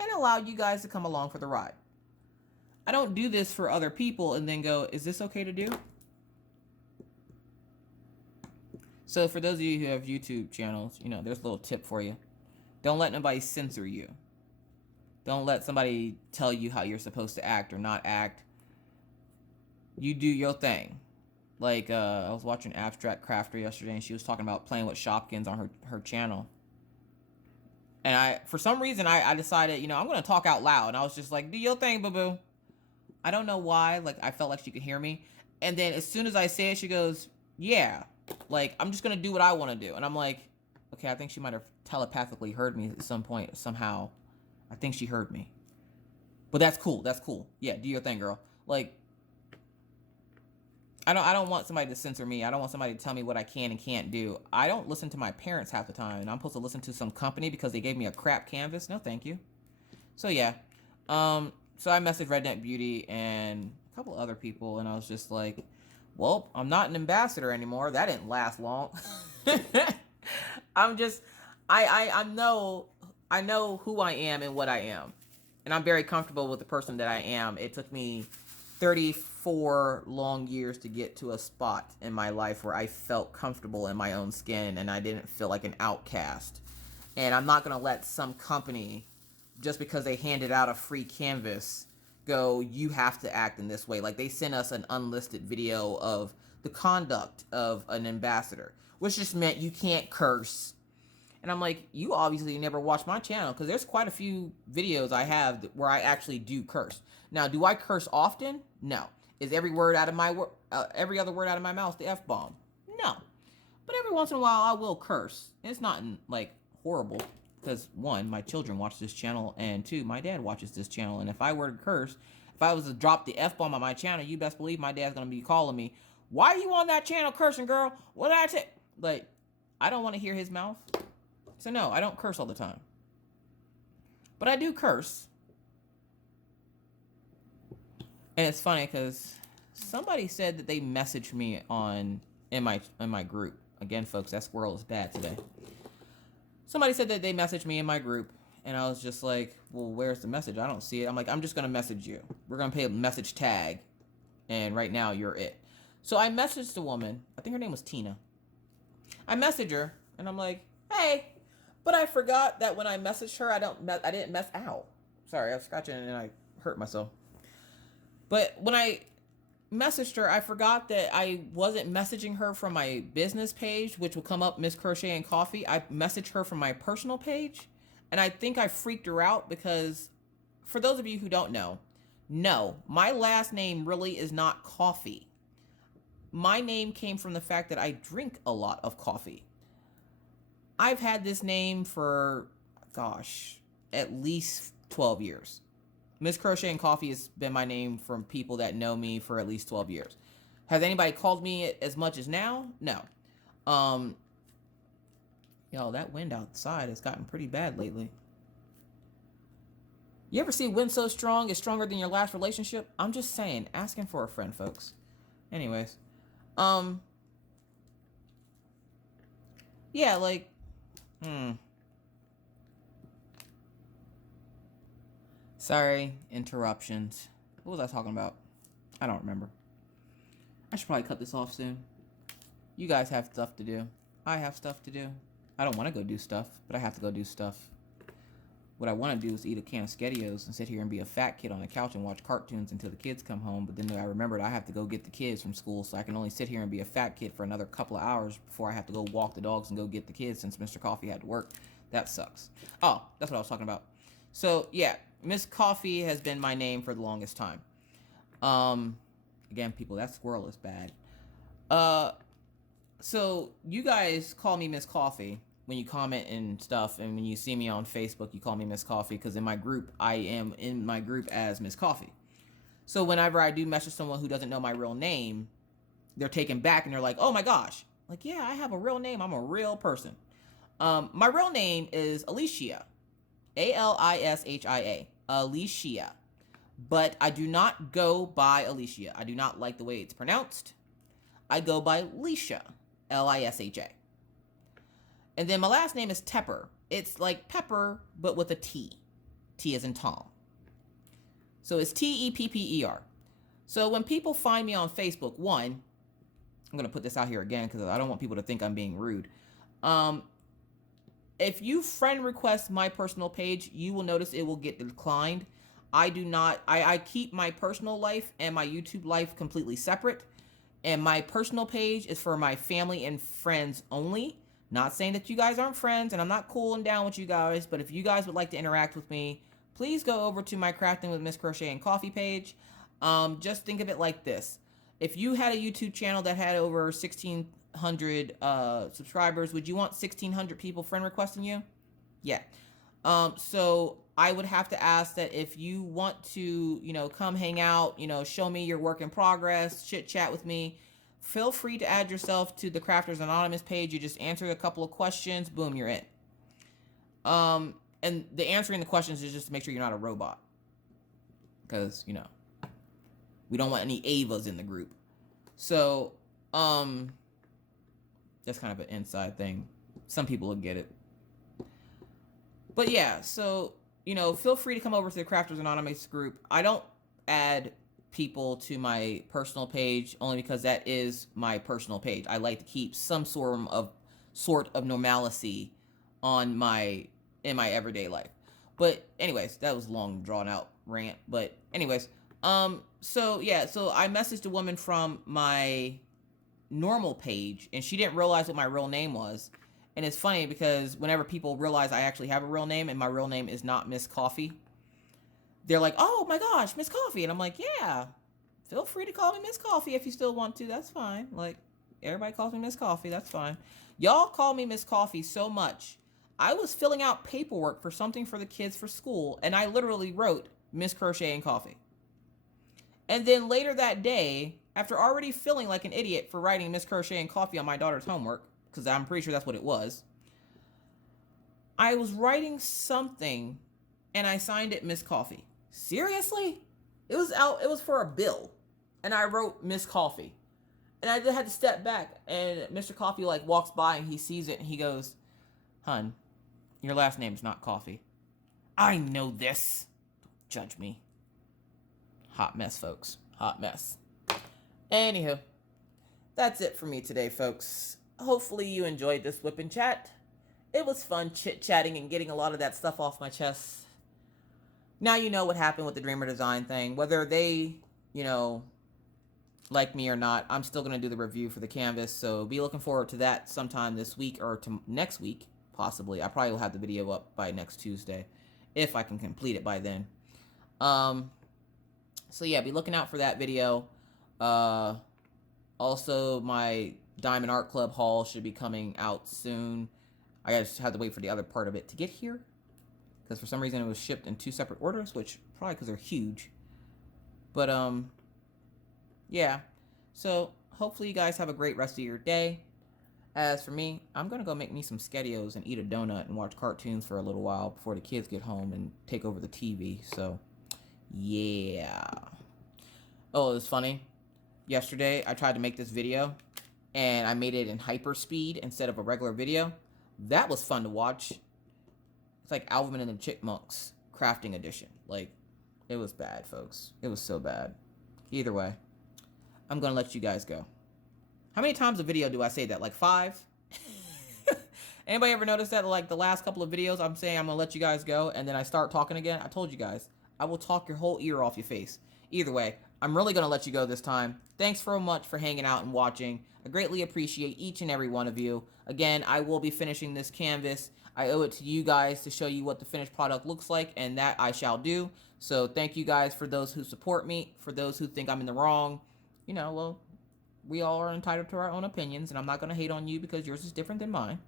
and allow you guys to come along for the ride. I don't do this for other people and then go, is this okay to do? So for those of you who have YouTube channels, there's a little tip for you. Don't let nobody censor you. Don't let somebody tell you how you're supposed to act or not act. You do your thing. Like, I was watching Abstract Crafter yesterday, and she was talking about playing with Shopkins on her channel. And for some reason, I decided, I'm going to talk out loud. And I was just like, do your thing, boo-boo. I don't know why. Like, I felt like she could hear me. And then as soon as I say it, she goes, yeah. Like, I'm just going to do what I want to do. And I'm like, okay, I think she might have telepathically heard me at some point, somehow. I think she heard me. But that's cool. That's cool. Yeah, do your thing, girl. Like, I don't want somebody to censor me. I don't want somebody to tell me what I can and can't do. I don't listen to my parents half the time, and I'm supposed to listen to some company because they gave me a crap canvas. No, thank you. So, yeah. So I messaged Redneck Beauty and a couple other people, and I was just like, well, I'm not an ambassador anymore. That didn't last long. I know who I am and what I am. And I'm very comfortable with the person that I am. It took me 34 long years to get to a spot in my life where I felt comfortable in my own skin and I didn't feel like an outcast. And I'm not going to let some company, just because they handed out a free canvas, go, you have to act in this way. Like, they sent us an unlisted video of the conduct of an ambassador, which just meant you can't curse. And I'm like, you obviously never watched my channel, because there's quite a few videos I have where I actually do curse. Now, do I curse often? No. Is every word out of my every other word out of my mouth the F-bomb? No. But every once in a while, I will curse. And it's not like horrible, because one, my children watch this channel, and two, my dad watches this channel. And if I were to curse, if I was to drop the F-bomb on my channel, you best believe my dad's gonna be calling me, why are you on that channel cursing, girl? What did I say? Like, I don't want to hear his mouth. So no, I don't curse all the time. But I do curse. And it's funny because Somebody said that they messaged me in my group. Again, folks, that squirrel is bad today. Somebody said that they messaged me in my group, and I was just like, well, where's the message? I don't see it. I'm like, I'm just going to message you. We're going to pay a message tag, and right now you're it. So I messaged the woman. I think her name was Tina. I messaged her, and I'm like, hey, but I forgot that when I messaged her, I didn't mess out. Sorry, I was scratching and I hurt myself. But when I messaged her, I forgot that I wasn't messaging her from my business page, which will come up Miss Crochet and Coffee. I messaged her from my personal page, and I think I freaked her out because, for those of you who don't know, no, my last name really is not Coffee. My name came from the fact that I drink a lot of coffee. I've had this name for, at least 12 years. Miss Crochet and Coffee has been my name from people that know me for at least 12 years. Has anybody called me it as much as now? No. That wind outside has gotten pretty bad lately. You ever see wind so strong it's stronger than your last relationship? I'm just saying, asking for a friend, folks. Anyways, yeah, like, Sorry, interruptions. What was I talking about? I don't remember. I should probably cut this off soon. You guys have stuff to do. I have stuff to do. I don't want to go do stuff, but I have to go do stuff. What I want to do is eat a can of SpaghettiOs and sit here and be a fat kid on the couch and watch cartoons until the kids come home. But then I remembered I have to go get the kids from school, so I can only sit here and be a fat kid for another couple of hours before I have to go walk the dogs and go get the kids since Mr. Coffee had to work. That sucks. Oh, that's what I was talking about. So, yeah, Miss Coffee has been my name for the longest time. Again, people, that squirrel is bad. So you guys call me Miss Coffee when you comment and stuff, and when you see me on Facebook, you call me Miss Coffee, because in my group, I am in my group as Miss Coffee. So whenever I do message someone who doesn't know my real name, they're taken back and they're like, oh my gosh. Like, yeah, I have a real name. I'm a real person. My real name is Alicia. Alishia. Alicia. But I do not go by Alicia. I do not like the way it's pronounced. I go by Lisha. Lisha. And then my last name is Tepper. It's like pepper, but with a T. T as in Tom. So it's Tepper. So when people find me on Facebook, one, I'm going to put this out here again because I don't want people to think I'm being rude. If you friend request my personal page, you will notice it will get declined. I do not, I keep my personal life and my YouTube life completely separate. And my personal page is for my family and friends only. Not saying that you guys aren't friends, and I'm not cooling down with you guys, but if you guys would like to interact with me, please go over to my Crafting with Miss Crochet and Coffee page. Just think of it like this. If you had a YouTube channel that had over 1,600 subscribers, would you want 1,600 people friend requesting you? Yeah. So I would have to ask that if you want to, come hang out, show me your work in progress, chit chat with me, feel free to add yourself to the Crafters Anonymous page. You just answer a couple of questions, boom, you're in. And the answering the questions is just to make sure you're not a robot. Because, we don't want any Avas in the group. So, that's kind of an inside thing. Some people will get it. But yeah, so, feel free to come over to the Crafters Anonymous group. I don't add people to my personal page only because that is my personal page. I like to keep some sort of normalcy in my everyday life. But anyways, that was a long drawn out rant. But anyways, so I messaged a woman from my normal page, and she didn't realize what my real name was. And it's funny because whenever people realize I actually have a real name and my real name is not Miss Coffee, they're like, oh my gosh, Miss Coffee. And I'm like, yeah, feel free to call me Miss Coffee if you still want to. That's fine. Like, everybody calls me Miss Coffee. That's fine. Y'all call me Miss Coffee so much. I was filling out paperwork for something for the kids for school, and I literally wrote Miss Crochet and Coffee. And then later that day, after already feeling like an idiot for writing Miss Crochet and Coffee on my daughter's homework, because I'm pretty sure that's what it was, I was writing something, and I signed it Miss Coffee. Seriously? It was for a bill. And I wrote Miss Coffee. And I had to step back, and Mr. Coffee like walks by and he sees it and he goes, "Hun, your last name's not Coffee." I know this. Don't judge me. Hot mess, folks. Hot mess. Anywho, that's it for me today, folks. Hopefully you enjoyed this Whip and Chat. It was fun chit-chatting and getting a lot of that stuff off my chest. Now you know what happened with the Dreamer Design thing. Whether they, like me or not, I'm still going to do the review for the canvas, so be looking forward to that sometime this week or to next week, possibly. I probably will have the video up by next Tuesday, if I can complete it by then. So yeah, be looking out for that video. Also, my Diamond Art Club haul should be coming out soon. I just had to wait for the other part of it to get here, because for some reason it was shipped in 2 separate orders, which probably because they're huge. But yeah, so hopefully you guys have a great rest of your day. As for me, I'm gonna go make me some SpaghettiOs and eat a donut and watch cartoons for a little while before the kids get home and take over the TV. So yeah. Oh, it's funny. Yesterday I tried to make this video and I made it in hyper speed instead of a regular video. That was fun to watch. It's like Alvin and the Chipmunks crafting edition. Like, it was bad, folks. It was so bad. Either way, I'm gonna let you guys go. How many times a video do I say that? Like 5? Anybody ever notice that, like, the last couple of videos I'm saying I'm gonna let you guys go and then I start talking again? I told you guys, I will talk your whole ear off your face. Either way, I'm really gonna let you go this time. Thanks so much for hanging out and watching. I greatly appreciate each and every one of you. Again, I will be finishing this canvas. I owe it to you guys to show you what the finished product looks like, and that I shall do. So thank you guys for those who support me. For those who think I'm in the wrong, well, we all are entitled to our own opinions, and I'm not going to hate on you because yours is different than mine.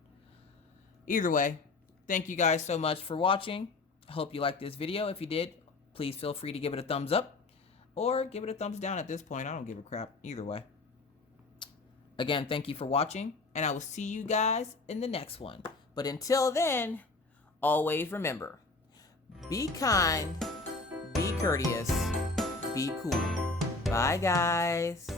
Either way, thank you guys so much for watching. I hope you liked this video. If you did, please feel free to give it a thumbs up or give it a thumbs down at this point. I don't give a crap either way. Again, thank you for watching, and I will see you guys in the next one. But until then, always remember, be kind, be courteous, be cool. Bye, guys.